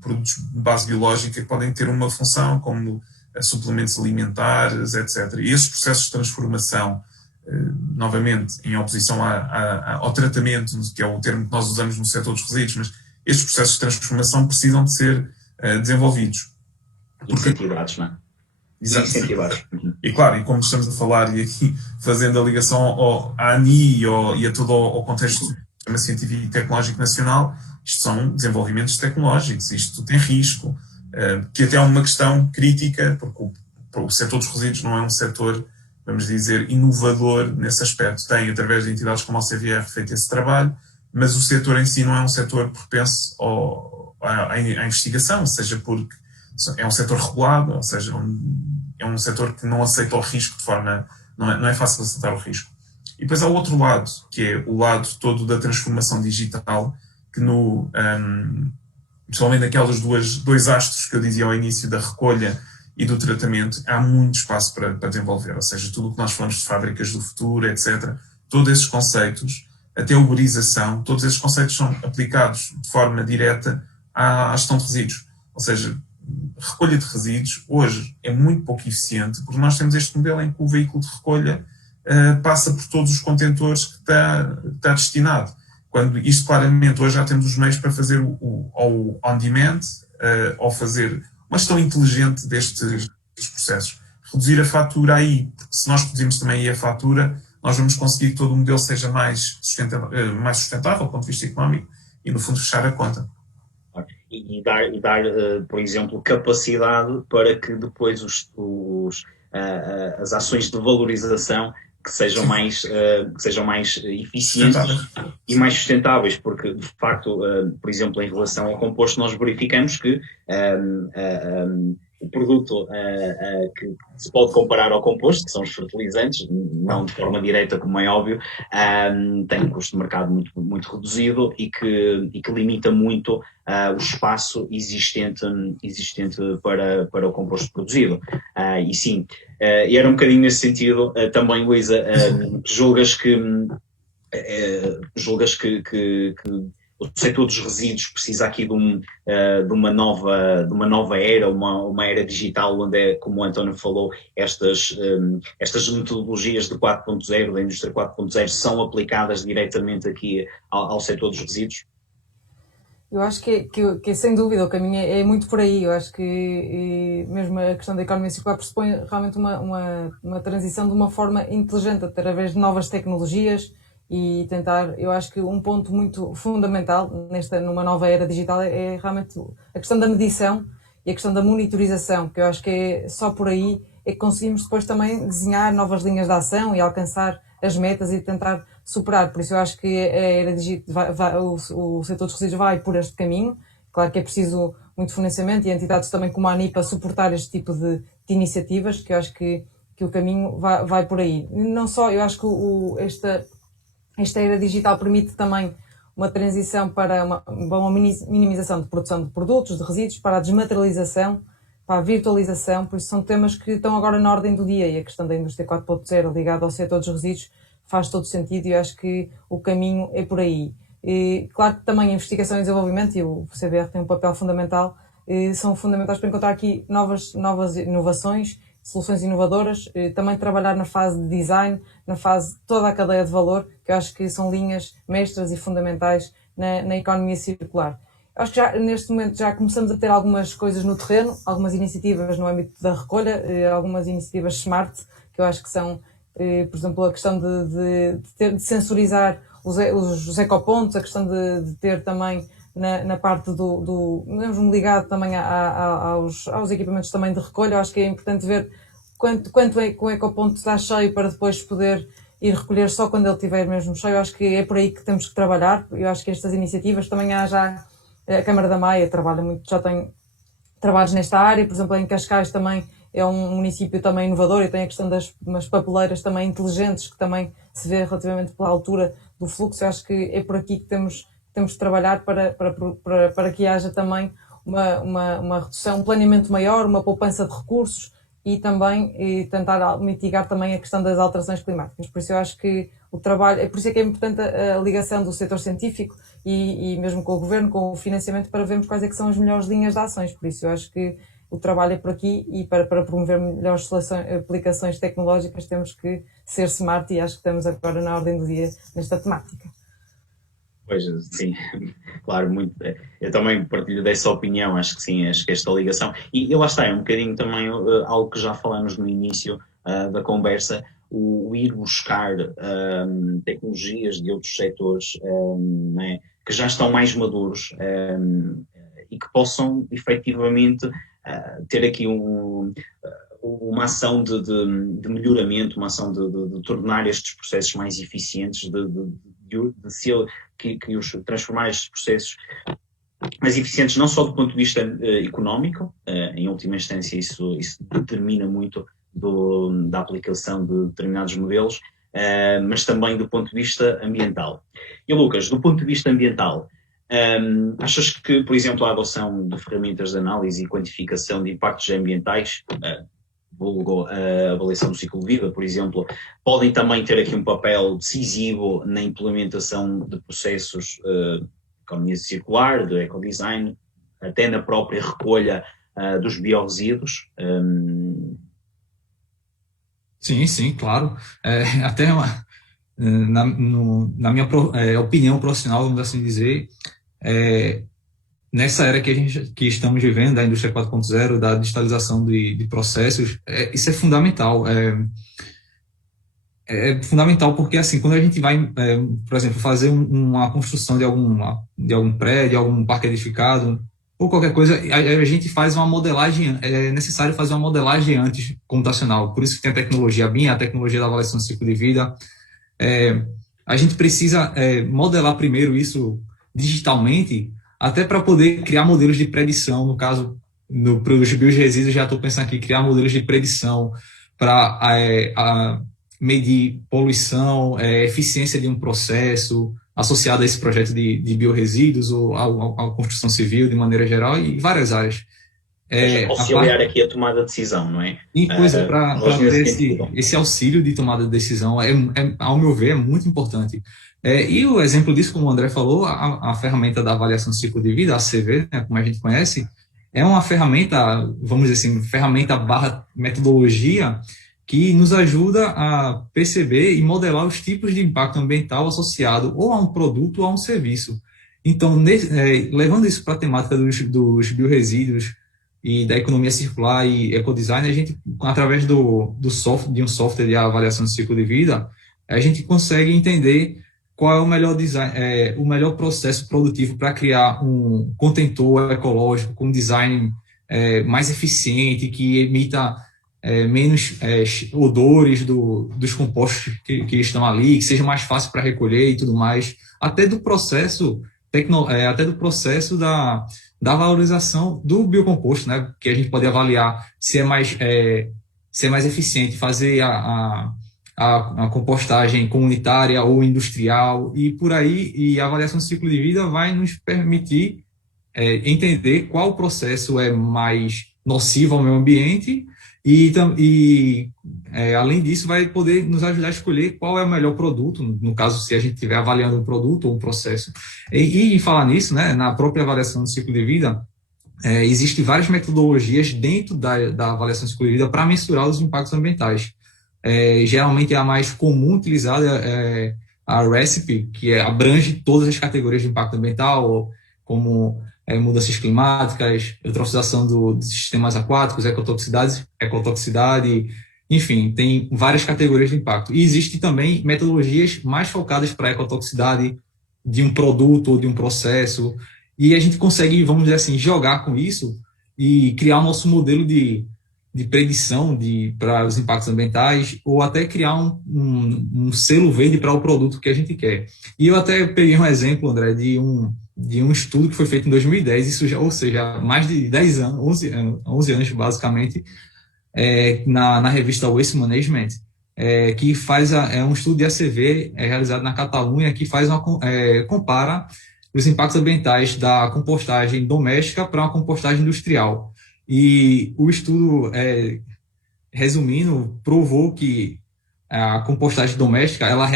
produtos de base biológica que podem ter uma função como suplementos alimentares, etc. E esses processos de transformação novamente, em oposição ao tratamento, que é o termo que nós usamos no setor dos resíduos, mas estes processos de transformação precisam de ser desenvolvidos. Incentivados, não é? Exato. Incentivados. E claro, e como estamos a falar, e aqui fazendo a ligação à ANI e a todo o contexto do Sistema Científico e Tecnológico Nacional, isto são desenvolvimentos tecnológicos, isto tem risco, que até é uma questão crítica, porque o setor dos resíduos não é um setor, vamos dizer, inovador nesse aspecto. Tem, através de entidades como a CVR, feito esse trabalho, mas o setor em si não é um setor propenso à investigação, seja porque é um setor regulado, ou seja, é um setor que não aceita o risco de forma... Não é fácil aceitar o risco. E depois há o outro lado, que é o lado todo da transformação digital, que principalmente naquelas dois astros que eu dizia ao início, da recolha e do tratamento, há muito espaço para desenvolver. Ou seja, tudo o que nós falamos de fábricas do futuro, etc., todos esses conceitos, até a uberização, todos esses conceitos são aplicados de forma direta à gestão de resíduos. Ou seja, recolha de resíduos hoje é muito pouco eficiente, porque nós temos este modelo em que o veículo de recolha passa por todos os contentores que está destinado. Quando isto claramente, hoje já temos os meios para fazer o on-demand, ou fazer uma gestão inteligente destes processos. Reduzir a fatura aí, porque se nós reduzirmos também aí a fatura, nós vamos conseguir que todo o modelo seja mais sustentável do ponto de vista económico e, no fundo, fechar a conta. E dar, por exemplo, capacidade para que depois as ações de valorização que sejam mais eficientes e mais sustentáveis, porque, de facto, por exemplo, em relação ao composto, nós verificamos que o produto que se pode comparar ao composto, que são os fertilizantes, não de forma direta, como é óbvio, tem um custo de mercado muito, muito reduzido e que limita muito o espaço existente para o composto produzido. E sim, e era um bocadinho nesse sentido também, Luísa, julgas que o setor dos resíduos precisa aqui de uma nova era, uma era digital, onde como o António falou, estas metodologias de 4.0, da indústria 4.0, são aplicadas diretamente aqui ao setor dos resíduos? Eu acho que sem dúvida o caminho é muito por aí. Eu acho que mesmo a questão da economia circular pressupõe realmente uma transição de uma forma inteligente, através de novas tecnologias, e tentar, eu acho que um ponto muito fundamental numa nova era digital é realmente a questão da medição e a questão da monitorização, que eu acho que é só por aí é que conseguimos depois também desenhar novas linhas de ação e alcançar as metas e tentar superar. Por isso eu acho que a era digital, o setor dos resíduos vai por este caminho. Claro que é preciso muito financiamento e entidades também como a ANI para suportar este tipo de iniciativas, que eu acho que o caminho vai por aí. Não só, eu acho que esta era digital permite também uma transição para uma minimização de produção de produtos, de resíduos, para a desmaterialização, para a virtualização. Por isso são temas que estão agora na ordem do dia, e a questão da indústria 4.0 ligada ao setor dos resíduos faz todo sentido, e eu acho que o caminho é por aí. E, claro que também a investigação e desenvolvimento, e o CBR tem um papel fundamental, são fundamentais para encontrar aqui novas inovações, soluções inovadoras, também trabalhar na fase de design, na fase de toda a cadeia de valor, que eu acho que são linhas mestras e fundamentais na economia circular. Eu acho que já, neste momento, já começamos a ter algumas coisas no terreno, algumas iniciativas no âmbito da recolha, algumas iniciativas smart, que eu acho que são, por exemplo, a questão de sensorizar os ecopontos, a questão de ter também na parte mesmo ligado também aos equipamentos também de recolha. Eu acho que é importante ver quanto é que o ecoponto está cheio para depois poder ir recolher só quando ele estiver mesmo cheio. Eu acho que é por aí que temos que trabalhar. Eu acho que estas iniciativas também há já, a Câmara da Maia trabalha muito, já tem trabalhos nesta área. Por exemplo, em Cascais também é um município também inovador e tem a questão das papeleiras também inteligentes, que também se vê relativamente pela altura do fluxo. Eu acho que é por aqui que temos de trabalhar para que haja também uma redução, um planeamento maior, uma poupança de recursos e também tentar mitigar também a questão das alterações climáticas. Por isso eu acho que o trabalho, é por isso é que é importante a ligação do setor científico e mesmo com o governo, com o financiamento, para vermos quais é que são as melhores linhas de ações. Por isso eu acho que o trabalho é por aqui, e para promover melhores aplicações tecnológicas temos que ser smart, e acho que estamos agora na ordem do dia nesta temática. Pois, sim, claro, muito. Eu também partilho dessa opinião, acho que sim, acho que esta ligação. E lá está, é um bocadinho também algo que já falamos no início da conversa, o ir buscar tecnologias de outros setores, né, que já estão mais maduros e que possam efetivamente ter aqui uma ação de melhoramento, uma ação de tornar estes processos mais eficientes, que os transformar estes processos mais eficientes, não só do ponto de vista económico, em última instância isso determina muito da aplicação de determinados modelos, mas também do ponto de vista ambiental. E Lucas, do ponto de vista ambiental, achas que, por exemplo, a adoção de ferramentas de análise e quantificação de impactos ambientais, vulgo a avaliação do ciclo de vida, por exemplo, podem também ter aqui um papel decisivo na implementação de processos de economia circular, de ecodesign, até na própria recolha dos biorresíduos? Sim, claro. Até na minha opinião profissional, vamos assim dizer, nessa era que estamos vivendo, da indústria 4.0, da digitalização de processos, isso é fundamental. É fundamental porque, assim, quando a gente vai, por exemplo, fazer uma construção de algum prédio, algum parque edificado, ou qualquer coisa, a gente faz uma modelagem, é necessário fazer uma modelagem antes computacional. Por isso que tem a tecnologia BIM, a tecnologia da avaliação do ciclo de vida. A gente precisa modelar primeiro isso digitalmente, até para poder criar modelos de predição. No caso, para os bioresíduos, já estou pensando aqui, criar modelos de predição para medir poluição, eficiência de um processo associado a esse projeto de bioresíduos ou à construção civil de maneira geral e várias áreas. Auxiliar aqui a tomada de decisão, não é? E coisa para ter esse auxílio de tomada de decisão, ao meu ver, é muito importante. E o exemplo disso, como o André falou, a ferramenta da avaliação do ciclo de vida, a ACV, né, como a gente conhece, é uma ferramenta, vamos dizer assim, ferramenta / metodologia que nos ajuda a perceber e modelar os tipos de impacto ambiental associado ou a um produto ou a um serviço. Então, levando isso para a temática dos bioresíduos e da economia circular e ecodesign, a gente, através de um software de avaliação do ciclo de vida, a gente consegue entender qual é o melhor design, o melhor processo produtivo para criar um contentor ecológico com design mais eficiente, que emita menos odores dos compostos que estão ali, que seja mais fácil para recolher e tudo mais, até do processo da valorização do biocomposto, né? Que a gente pode avaliar se é mais eficiente fazer a compostagem comunitária ou industrial e por aí, e a avaliação do ciclo de vida vai nos permitir entender qual processo é mais nocivo ao meio ambiente e além disso, vai poder nos ajudar a escolher qual é o melhor produto, no caso, se a gente estiver avaliando um produto ou um processo. E em falar nisso, né, na própria avaliação do ciclo de vida, existem várias metodologias dentro da avaliação do ciclo de vida para mensurar os impactos ambientais. Geralmente, a mais comum utilizada é a RECIPE, que abrange todas as categorias de impacto ambiental, como mudanças climáticas, eutrofização dos sistemas aquáticos, ecotoxicidade, enfim, tem várias categorias de impacto. E existem também metodologias mais focadas para a ecotoxicidade de um produto ou de um processo, e a gente consegue, vamos dizer assim, jogar com isso e criar o nosso modelo de predição para os impactos ambientais, ou até criar um selo verde para o produto que a gente quer. E eu até peguei um exemplo, André, de um estudo que foi feito em 2010, isso já, ou seja, mais de 10 anos, 11 anos basicamente, na revista Waste Management, que faz um estudo de ACV realizado na Catalunha, que compara os impactos ambientais da compostagem doméstica para uma compostagem industrial. E o estudo, resumindo, provou que a compostagem doméstica ela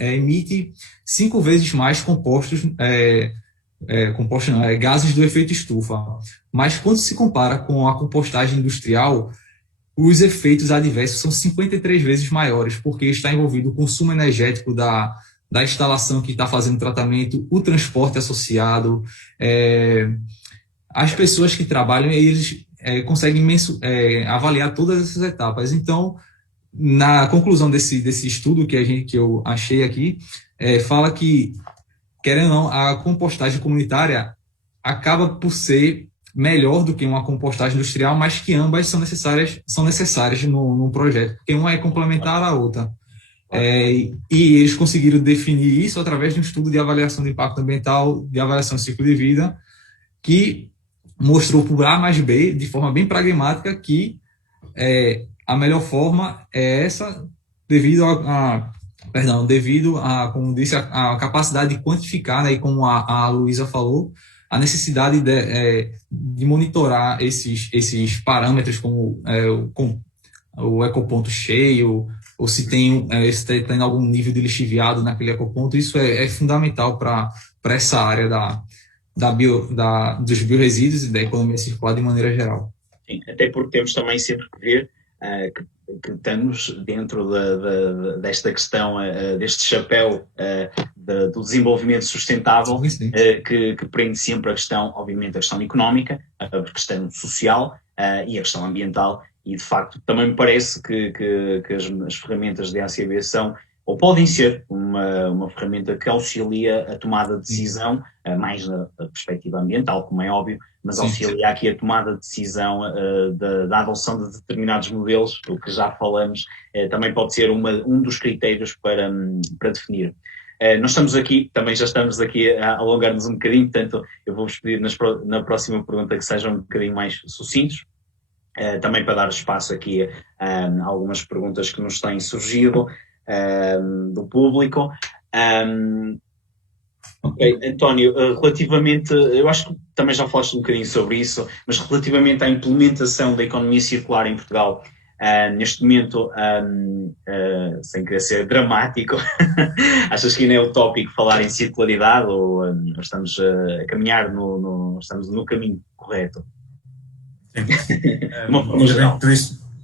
emite 5 vezes mais gases do efeito estufa. Mas quando se compara com a compostagem industrial, os efeitos adversos são 53 vezes maiores, porque está envolvido o consumo energético da instalação que está fazendo tratamento, o transporte associado, as pessoas que trabalham, eles conseguem avaliar todas essas etapas. Então, na conclusão desse estudo que eu achei aqui, fala que, querendo ou não, a compostagem comunitária acaba por ser melhor do que uma compostagem industrial, mas que ambas são necessárias no projeto, porque uma é complementar à outra. E eles conseguiram definir isso através de um estudo de avaliação de impacto ambiental, de avaliação de ciclo de vida, que mostrou por A mais B, de forma bem pragmática, que a melhor forma é essa, devido a, como disse, a capacidade de quantificar, né, e como a Luísa falou, a necessidade de monitorar esses parâmetros, como o ecoponto cheio, ou se tem algum nível de lixiviado naquele ecoponto. Isso é fundamental para essa área dos bioresíduos e da economia circular de maneira geral. Sim, até porque temos também sempre que ver que estamos dentro desta questão, deste chapéu do desenvolvimento sustentável, que prende sempre a questão, obviamente, a questão económica, a questão social e a questão ambiental. E, de facto, também me parece que as ferramentas de ACB são, ou podem ser, uma ferramenta que auxilia a tomada de decisão, mais na perspectiva ambiental, como é óbvio, mas auxilia aqui a tomada de decisão da adoção de determinados modelos, o que já falamos, também pode ser um dos critérios para definir. Nós já estamos aqui a alongar-nos um bocadinho, portanto eu vou-vos pedir na próxima pergunta que sejam um bocadinho mais sucintos, também para dar espaço aqui a algumas perguntas que nos têm surgido do público. Ok, António, relativamente, eu acho que também já falaste um bocadinho sobre isso, mas relativamente à implementação da economia circular em Portugal, neste momento, sem querer ser dramático, achas que ainda é utópico falar em circularidade ou estamos a caminhar estamos no caminho correto?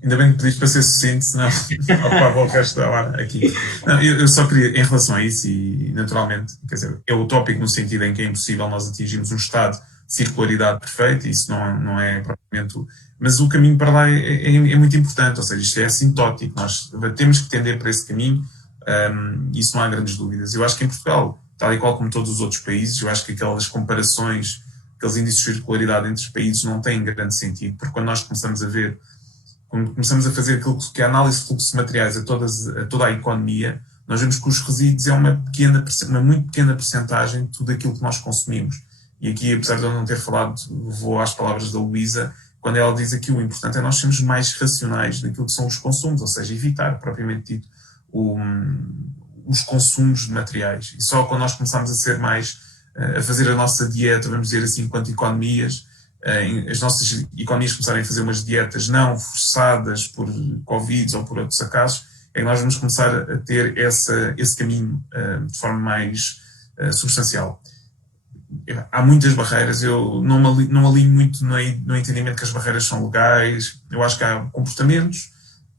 Ainda bem que pediste para ser sucinto, senão ocupava o resto da hora aqui. Não, eu só queria, em relação a isso, e naturalmente, quer dizer, é utópico no sentido em que é impossível nós atingirmos um estado de circularidade perfeito, isso não é propriamente. Mas o caminho para lá é muito importante, ou seja, isto é assintótico, nós temos que tender para esse caminho, isso não há grandes dúvidas. Eu acho que em Portugal, tal e qual como todos os outros países, eu acho que aquelas comparações, aqueles índices de circularidade entre os países não têm grande sentido, porque quando nós começamos a fazer aquilo que é a análise de fluxos de materiais a toda a economia, nós vemos que os resíduos é uma muito pequena percentagem de tudo aquilo que nós consumimos. E aqui, apesar de eu não ter falado, vou às palavras da Luísa, quando ela diz aqui o importante é nós sermos mais racionais naquilo que são os consumos, ou seja, evitar, propriamente dito, os consumos de materiais. E só quando nós começamos a fazer a nossa dieta, vamos dizer assim, enquanto economias, as nossas economias começarem a fazer umas dietas não forçadas por Covid ou por outros acasos, é que nós vamos começar a ter esse caminho de forma mais substancial. Há muitas barreiras, eu não alinho muito no entendimento que as barreiras são legais. Eu acho que há comportamentos,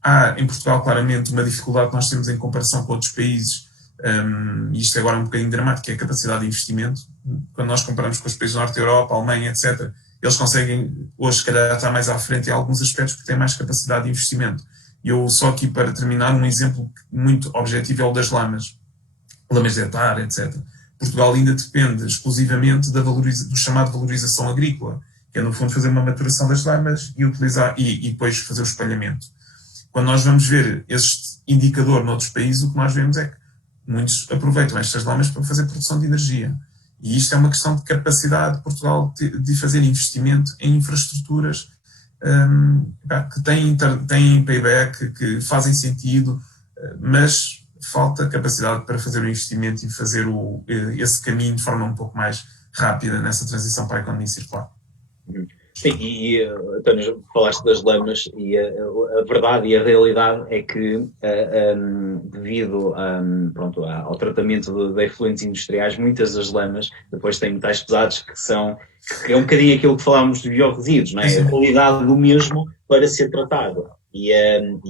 há em Portugal claramente uma dificuldade que nós temos em comparação com outros países, e isto agora é um bocadinho dramático, que é a capacidade de investimento. Quando nós comparamos com os países do Norte da Europa, Alemanha, etc., eles conseguem hoje, se calhar, estar mais à frente em alguns aspectos porque têm mais capacidade de investimento. E eu só aqui para terminar, um exemplo muito objetivo é o das lamas de hectare, etc. Portugal ainda depende exclusivamente do chamado valorização agrícola, que é no fundo fazer uma maturação das lamas e utilizar e depois fazer o espalhamento. Quando nós vamos ver este indicador noutros países, o que nós vemos é que muitos aproveitam estas lamas para fazer produção de energia. E isto é uma questão de capacidade de Portugal de fazer investimento em infraestruturas que têm payback, que fazem sentido, mas falta capacidade para fazer o investimento e fazer esse caminho de forma um pouco mais rápida nessa transição para a economia circular. Sim, e António, falaste das lamas e a verdade e a realidade é que devido ao tratamento de efluentes industriais, muitas das lamas depois têm metais pesados que é um bocadinho aquilo que falávamos de biorresíduos, não é? A qualidade do mesmo para ser tratado. e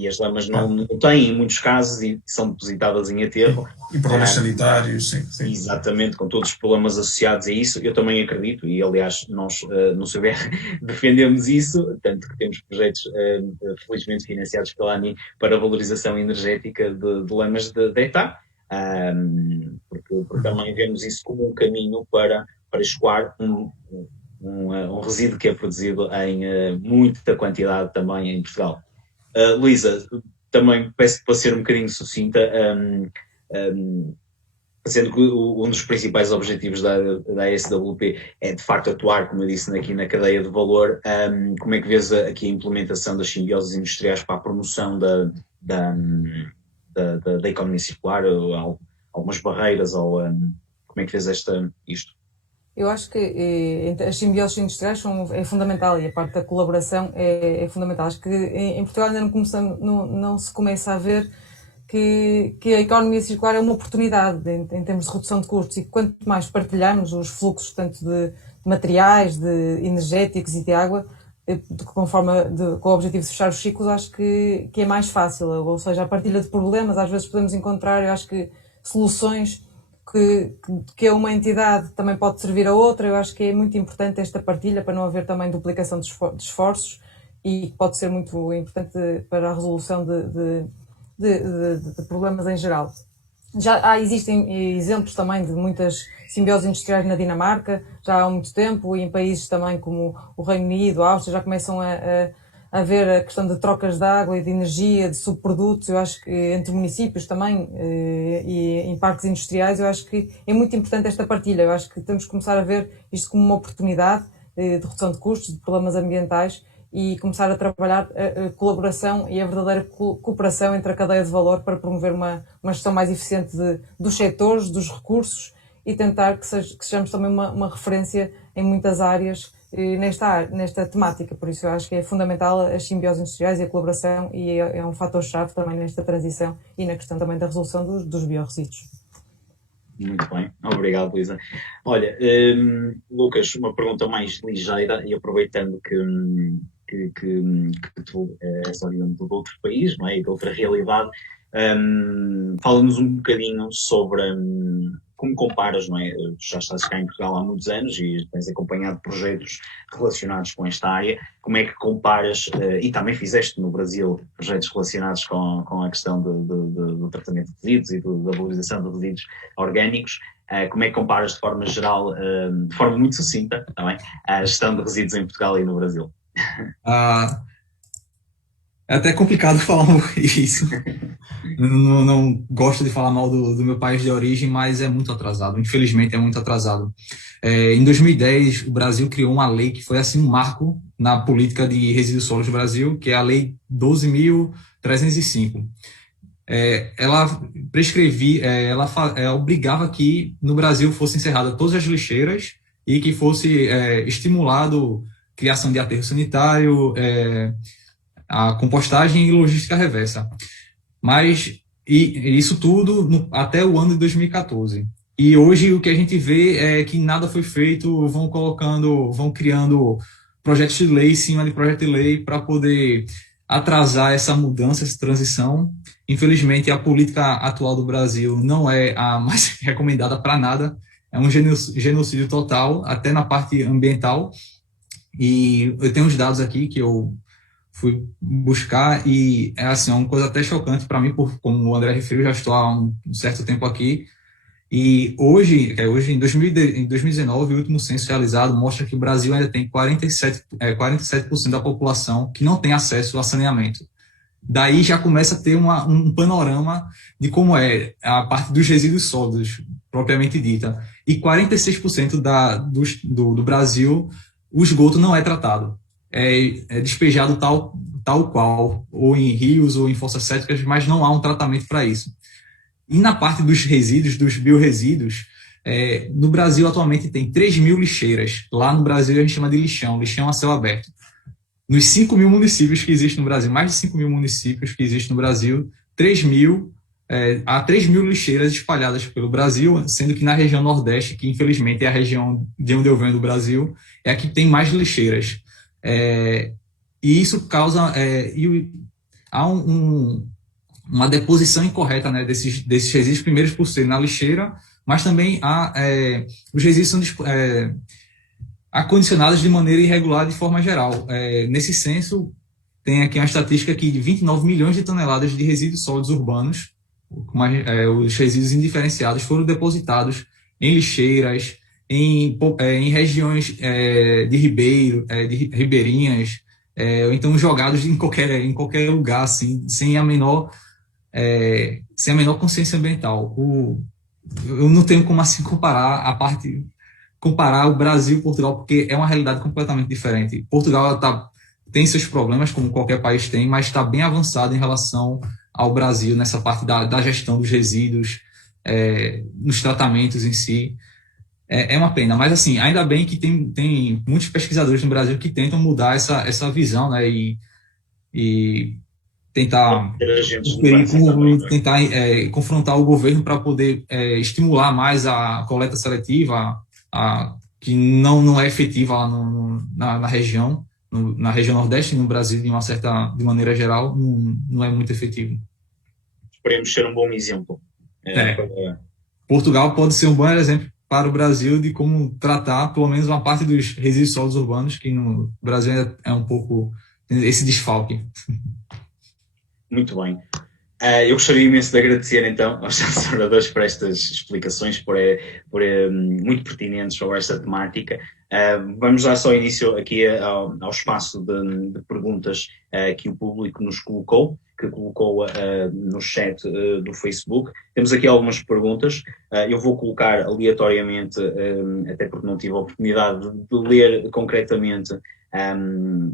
as lamas não têm, em muitos casos, e são depositadas em aterro. E problemas sanitários, sim. Exatamente, com todos os problemas associados a isso, eu também acredito, e aliás nós no CBR defendemos isso, tanto que temos projetos felizmente financiados pela ANI para valorização energética de lamas de hectare, porque também vemos isso como um caminho para escoar um resíduo que é produzido em muita quantidade também em Portugal. Luísa, também peço para ser um bocadinho sucinta, sendo que um dos principais objetivos da ASWP é de facto atuar, como eu disse, aqui na cadeia de valor. Como é que vês aqui a implementação das simbioses industriais para a promoção da economia circular, ou algumas barreiras, ou como é que vês isto? Eu acho que as simbioses industriais é fundamental, e a parte da colaboração é fundamental. Acho que em Portugal ainda não se começa a ver que a economia circular é uma oportunidade em termos de redução de custos, e quanto mais partilharmos os fluxos tanto de materiais, de energéticos e de água, com o objetivo de fechar os ciclos, acho que é mais fácil. Ou seja, a partilha de problemas, às vezes podemos encontrar, eu acho que soluções que uma entidade também pode servir a outra. Eu acho que é muito importante esta partilha para não haver também duplicação de esforços, e pode ser muito importante para a resolução de problemas em geral. Já existem exemplos também de muitas simbioses industriais na Dinamarca, já há muito tempo, e em países também como o Reino Unido, a Áustria, já começam a haver a questão de trocas de água e de energia, de subprodutos. Eu acho que entre municípios também e em parques industriais, eu acho que é muito importante esta partilha. Eu acho que temos que começar a ver isto como uma oportunidade de redução de custos, de problemas ambientais, e começar a trabalhar a colaboração e a verdadeira cooperação entre a cadeia de valor para promover uma gestão mais eficiente dos setores, dos recursos, e tentar que sejamos também uma referência em muitas áreas nesta temática. Por isso eu acho que é fundamental as simbioses industriais e a colaboração, e é um fator-chave também nesta transição e na questão também da resolução dos biorresíduos. Muito bem, obrigado, Luísa. Olha, Lucas, uma pergunta mais ligeira, e aproveitando que tu és oriundo de outro país, não é? E de outra realidade, fala-nos um bocadinho sobre como comparas, não é? Tu já estás cá em Portugal há muitos anos e tens acompanhado projetos relacionados com esta área. Como é que comparas, e também fizeste no Brasil projetos relacionados com a questão do tratamento de resíduos e da valorização de resíduos orgânicos, como é que comparas de forma geral, de forma muito sucinta, também, a gestão de resíduos em Portugal e no Brasil? É até complicado falar isso. Não gosto de falar mal do meu país de origem, mas é muito atrasado. Infelizmente, é muito atrasado. Em 2010, o Brasil criou uma lei que foi assim um marco na política de resíduos sólidos do Brasil, que é a Lei 12.305. Ela prescrevia, ela obrigava que no Brasil fossem encerradas todas as lixeiras e que fosse estimulado a criação de aterro sanitário, a compostagem e logística reversa. Mas isso tudo até o ano de 2014. E hoje o que a gente vê é que nada foi feito, vão criando projetos de lei em cima de projeto de lei para poder atrasar essa mudança, essa transição. Infelizmente, a política atual do Brasil não é a mais recomendada para nada. É um genocídio total, até na parte ambiental. E eu tenho os dados aqui que eu fui buscar, e é assim, uma coisa até chocante para mim, como o André referiu, já estou há um certo tempo aqui, e hoje em 2019, o último censo realizado mostra que o Brasil ainda tem 47% da população que não tem acesso a saneamento. Daí já começa a ter um panorama de como é a parte dos resíduos sólidos, propriamente dita, e 46% do Brasil, o esgoto não é tratado. É despejado tal qual, ou em rios ou em fossas sépticas, mas não há um tratamento para isso. E na parte dos resíduos, dos biorresíduos, no Brasil atualmente tem 3.000 lixeiras. Lá no Brasil a gente chama de lixão a céu aberto. Nos 5.000 municípios que existem no Brasil, mais de 5.000 municípios que existem no Brasil, há 3.000 lixeiras espalhadas pelo Brasil, sendo que na região Nordeste, que infelizmente é a região de onde eu venho do Brasil, é a que tem mais lixeiras. E isso causa... há uma deposição incorreta, né, desses resíduos, primeiros por ser na lixeira, mas também os resíduos são acondicionados de maneira irregular de forma geral. Nesse censo, tem aqui uma estatística que de 29 milhões de toneladas de resíduos sólidos urbanos, os resíduos indiferenciados, foram depositados em lixeiras, em regiões de ribeirinhas, ou então jogados em qualquer lugar, assim, sem a menor consciência ambiental. Eu não tenho como assim comparar o Brasil e Portugal, porque é uma realidade completamente diferente. Portugal tem seus problemas, como qualquer país tem, mas está bem avançado em relação ao Brasil nessa parte da gestão dos resíduos, nos tratamentos em si. É uma pena, mas assim, ainda bem que tem muitos pesquisadores no Brasil que tentam mudar essa visão, né, e tentar confrontar o governo para poder estimular mais a coleta seletiva, que não é efetiva lá na região, na região Nordeste, no Brasil, de maneira geral, não é muito efetivo. Esperemos ser um bom exemplo. Portugal pode ser um bom exemplo para o Brasil de como tratar, pelo menos, uma parte dos resíduos sólidos urbanos, que no Brasil é um pouco esse desfalque. Muito bem. Eu gostaria imenso de agradecer, então, aos nossos oradores por estas explicações, muito pertinentes sobre esta temática. Vamos dar só início aqui ao espaço de perguntas que o público nos colocou no chat do Facebook. Temos aqui algumas perguntas. Eu vou colocar aleatoriamente, até porque não tive a oportunidade de ler concretamente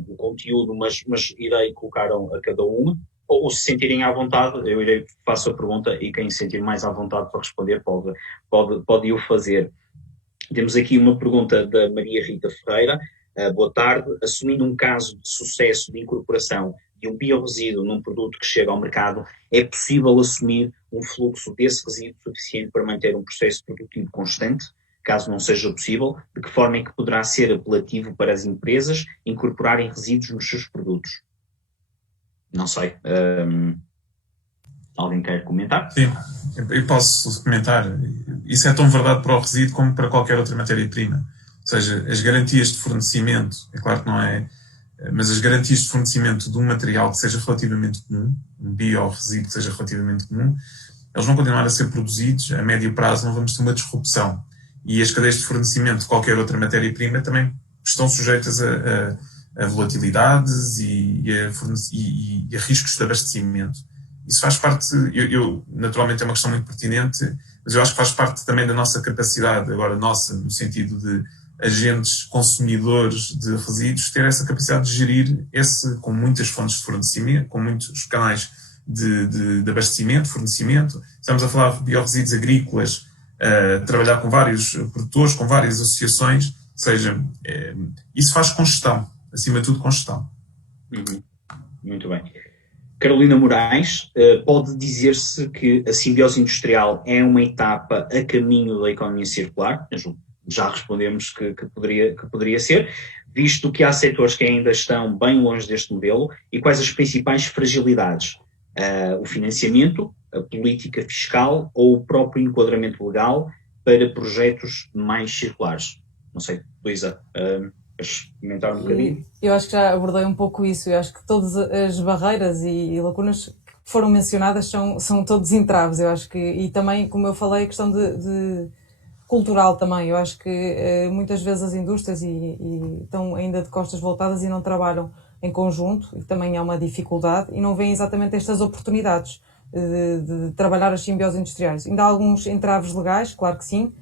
o conteúdo, mas irei colocar a cada uma. Ou se sentirem à vontade, eu faço a pergunta e quem se sentir mais à vontade para responder pode o fazer. Temos aqui uma pergunta da Maria Rita Ferreira. Boa tarde. Assumindo um caso de sucesso de incorporação de um biorresíduo num produto que chega ao mercado, é possível assumir um fluxo desse resíduo suficiente para manter um processo produtivo constante? Caso não seja possível, de que forma é que poderá ser apelativo para as empresas incorporarem resíduos nos seus produtos? Não sei. Alguém quer comentar? Sim, eu posso comentar. Isso é tão verdade para o resíduo como para qualquer outra matéria-prima. Ou seja, as garantias de fornecimento, é claro que não é, mas as garantias de fornecimento de um material que seja relativamente comum, um biorresíduo que seja relativamente comum, eles vão continuar a ser produzidos, a médio prazo não vamos ter uma disrupção. E as cadeias de fornecimento de qualquer outra matéria-prima também estão sujeitas a volatilidades e a riscos de abastecimento. Isso faz parte, naturalmente é uma questão muito pertinente, mas eu acho que faz parte também da nossa capacidade, agora nossa, no sentido de agentes consumidores de resíduos, ter essa capacidade de gerir com muitas fontes de fornecimento, com muitos canais de abastecimento, fornecimento. Estamos a falar de biorresíduos agrícolas, trabalhar com vários produtores, com várias associações, ou seja, isso faz com gestão. Acima de tudo, com gestão. Muito bem. Carolina Moraes, pode dizer-se que a simbiose industrial é uma etapa a caminho da economia circular? Já respondemos que poderia ser, visto que há setores que ainda estão bem longe deste modelo, e quais as principais fragilidades? O financiamento, a política fiscal ou o próprio enquadramento legal para projetos mais circulares? Não sei, Luísa, queres comentar um bocadinho? Eu acho que já abordei um pouco isso. Eu acho que todas as barreiras e lacunas que foram mencionadas são todos entraves. Eu acho que, e também, como eu falei, a questão de cultural também. Eu acho que muitas vezes as indústrias estão ainda de costas voltadas e não trabalham em conjunto, e também é uma dificuldade, e não veem exatamente estas oportunidades de trabalhar as simbioses industriais. Ainda há alguns entraves legais, claro que sim,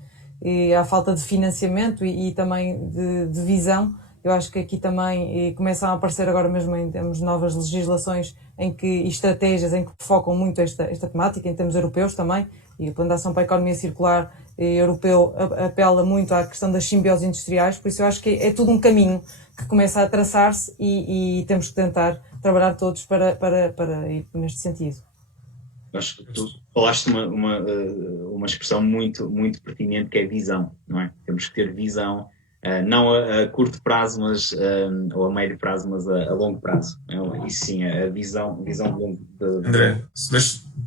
e há falta de financiamento e também de visão. Eu acho que aqui também começam a aparecer agora mesmo em termos de novas legislações e estratégias em que focam muito esta temática, em termos europeus também, e o Plano de Ação para a Economia Circular europeu apela muito à questão das simbioses industriais, por isso eu acho que é tudo um caminho que começa a traçar-se e temos que tentar trabalhar todos para ir neste sentido. Acho que tu falaste uma expressão muito, muito pertinente, que é visão, não é? Temos que ter visão não a curto prazo, mas, ou a médio prazo, mas a longo prazo. Isso sim, a visão de longo... André,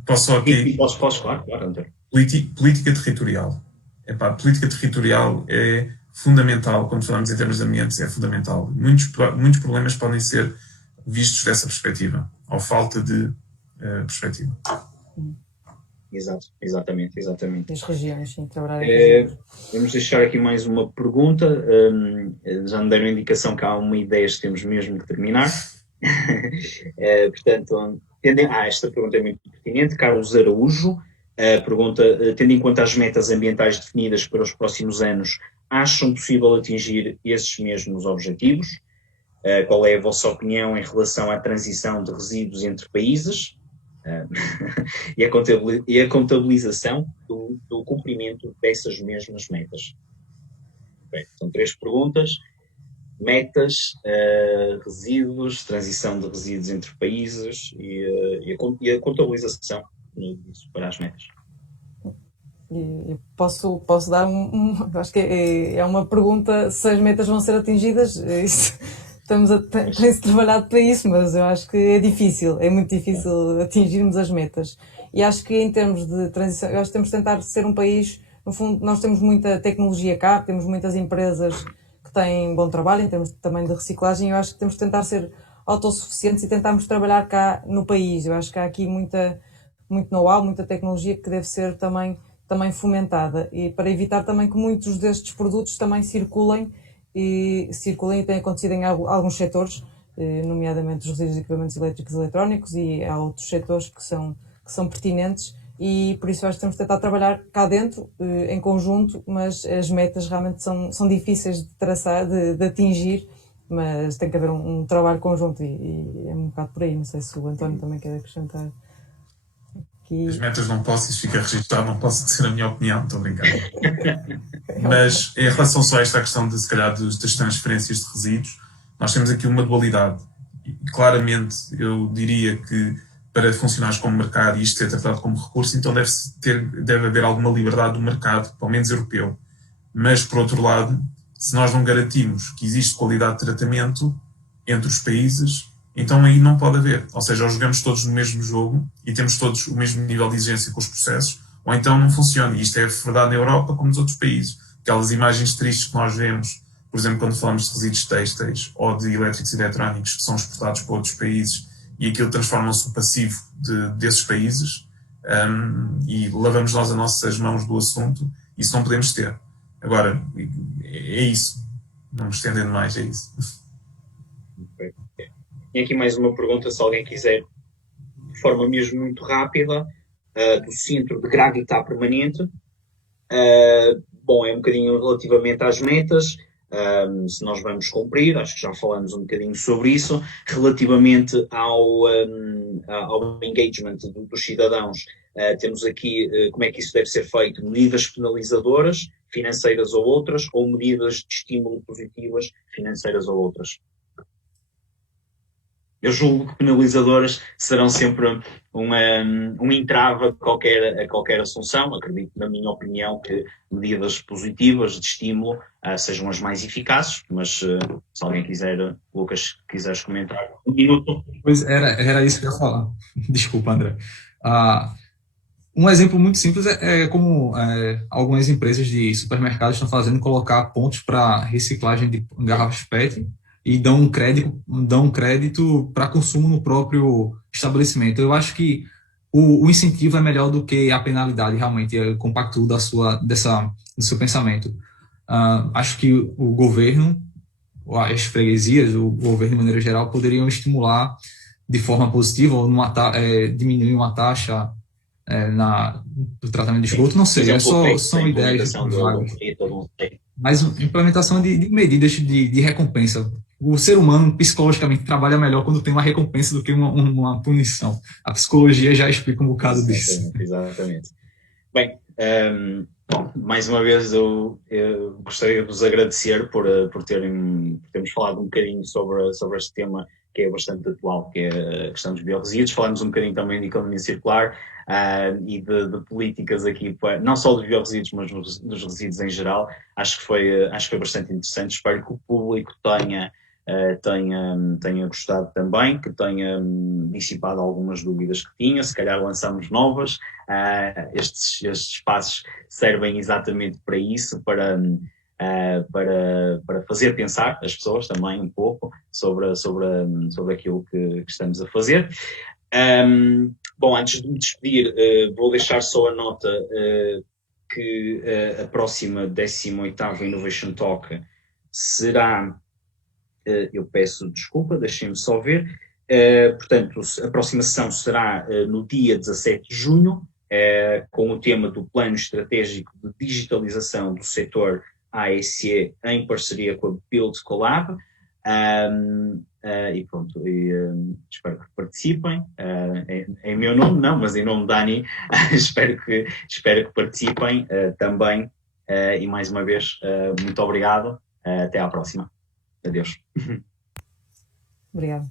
posso só aqui... Posso, claro, André. Política territorial. Epá, política territorial é fundamental, quando falamos em termos de ambientes, é fundamental. Muitos problemas podem ser vistos dessa perspectiva, ou falta de perspectiva. Exatamente. As regiões, sim, trabalhar em regiões. Vamos deixar aqui mais uma pergunta. Já me deram a indicação que há uma ideia que temos mesmo que terminar. Portanto, esta pergunta é muito pertinente. Carlos Araújo pergunta, tendo em conta as metas ambientais definidas para os próximos anos, acham possível atingir esses mesmos objetivos? Qual é a vossa opinião em relação à transição de resíduos entre países? E a contabilização do cumprimento dessas mesmas metas. Bem, são 3 perguntas. Metas, resíduos, transição de resíduos entre países e a contabilização disso para as metas. E posso dar acho que é uma pergunta se as metas vão ser atingidas. Tem-se trabalhado para isso, mas eu acho que é muito difícil atingirmos as metas. E acho que em termos de transição, eu acho que temos de tentar ser um país, no fundo, nós temos muita tecnologia cá, temos muitas empresas que têm bom trabalho em termos também de reciclagem, eu acho que temos de tentar ser autossuficientes e tentarmos trabalhar cá no país. Eu acho que há aqui muito know-how, muita tecnologia que deve ser também fomentada, e para evitar também que muitos destes produtos também circulem e tem acontecido em alguns setores, nomeadamente os resíduos de equipamentos elétricos e eletrónicos, e há outros setores que são pertinentes, e por isso acho que temos de tentar trabalhar cá dentro, em conjunto, mas as metas realmente são difíceis de traçar, de atingir, mas tem que haver um trabalho conjunto e é um bocado por aí. Não sei se o António também quer acrescentar. As metas não posso, isso fica registado, não posso dizer a minha opinião, estou a brincar. Mas em relação só a esta questão de, se calhar, das transferências de resíduos, nós temos aqui uma dualidade. E claramente eu diria que para funcionar como mercado e isto ser tratado como recurso, então deve haver alguma liberdade do mercado, pelo menos europeu. Mas, por outro lado, se nós não garantimos que existe qualidade de tratamento entre os países, então aí não pode haver. Ou seja, ou jogamos todos no mesmo jogo e temos todos o mesmo nível de exigência com os processos, ou então não funciona. E isto é verdade na Europa como nos outros países. Aquelas imagens tristes que nós vemos, por exemplo, quando falamos de resíduos têxteis ou de elétricos e eletrónicos que são exportados para outros países e aquilo transforma-se no passivo desses países, e lavamos nós as nossas mãos do assunto, isso não podemos ter. Agora, é isso. Não me estendendo mais, é isso. Tem aqui mais uma pergunta, se alguém quiser, de forma mesmo muito rápida, do Centro de Gravitar Permanente. Bom, é um bocadinho relativamente às metas, se nós vamos cumprir, acho que já falamos um bocadinho sobre isso, relativamente ao engagement dos cidadãos. Temos aqui como é que isso deve ser feito, medidas penalizadoras, financeiras ou outras, ou medidas de estímulo positivas, financeiras ou outras. Eu julgo que penalizadoras serão sempre um entrave a qualquer assunção. Acredito, na minha opinião, que medidas positivas de estímulo sejam as mais eficazes, mas se alguém quiser, Lucas, quiseres comentar, 1 minuto. Pois era isso que eu ia falar. Desculpa, André. Um exemplo muito simples é como algumas empresas de supermercados estão fazendo, colocar pontos para reciclagem de garrafas PET e dão um crédito para consumo no próprio estabelecimento. Eu acho que o incentivo é melhor do que a penalidade, realmente. Eu compactuo do seu pensamento. Acho que o governo, as freguesias, o governo de maneira geral, poderiam estimular de forma positiva ou diminuir uma taxa do tratamento de esgoto. Não sei, são ideias vagas. Mas implementação de medidas de recompensa. O ser humano, psicologicamente, trabalha melhor quando tem uma recompensa do que uma punição. A psicologia já explica um bocado disso. Exatamente. Bem, bom, mais uma vez eu gostaria de vos agradecer por termos falado um bocadinho sobre este tema que é bastante atual, que é a questão dos biorresíduos. Falamos um bocadinho também de economia circular e de políticas aqui, não só dos biorresíduos, mas dos resíduos em geral. Acho que foi bastante interessante. Espero que o público tenha gostado também, que tenha dissipado algumas dúvidas que tinha, se calhar lançamos novas. Estes espaços servem exatamente para isso, para fazer pensar as pessoas também um pouco sobre aquilo que estamos a fazer. Bom, antes de me despedir, vou deixar só a nota que a próxima 18ª Innovation Talk será, eu peço desculpa, deixem-me só ver, portanto, a próxima sessão será no dia 17 de junho, com o tema do Plano Estratégico de Digitalização do Setor AECE em parceria com a Build Collab. E pronto, espero que participem, em meu nome não, mas em nome da ANI, espero que participem também, e mais uma vez, muito obrigado, até à próxima, adeus. Obrigado.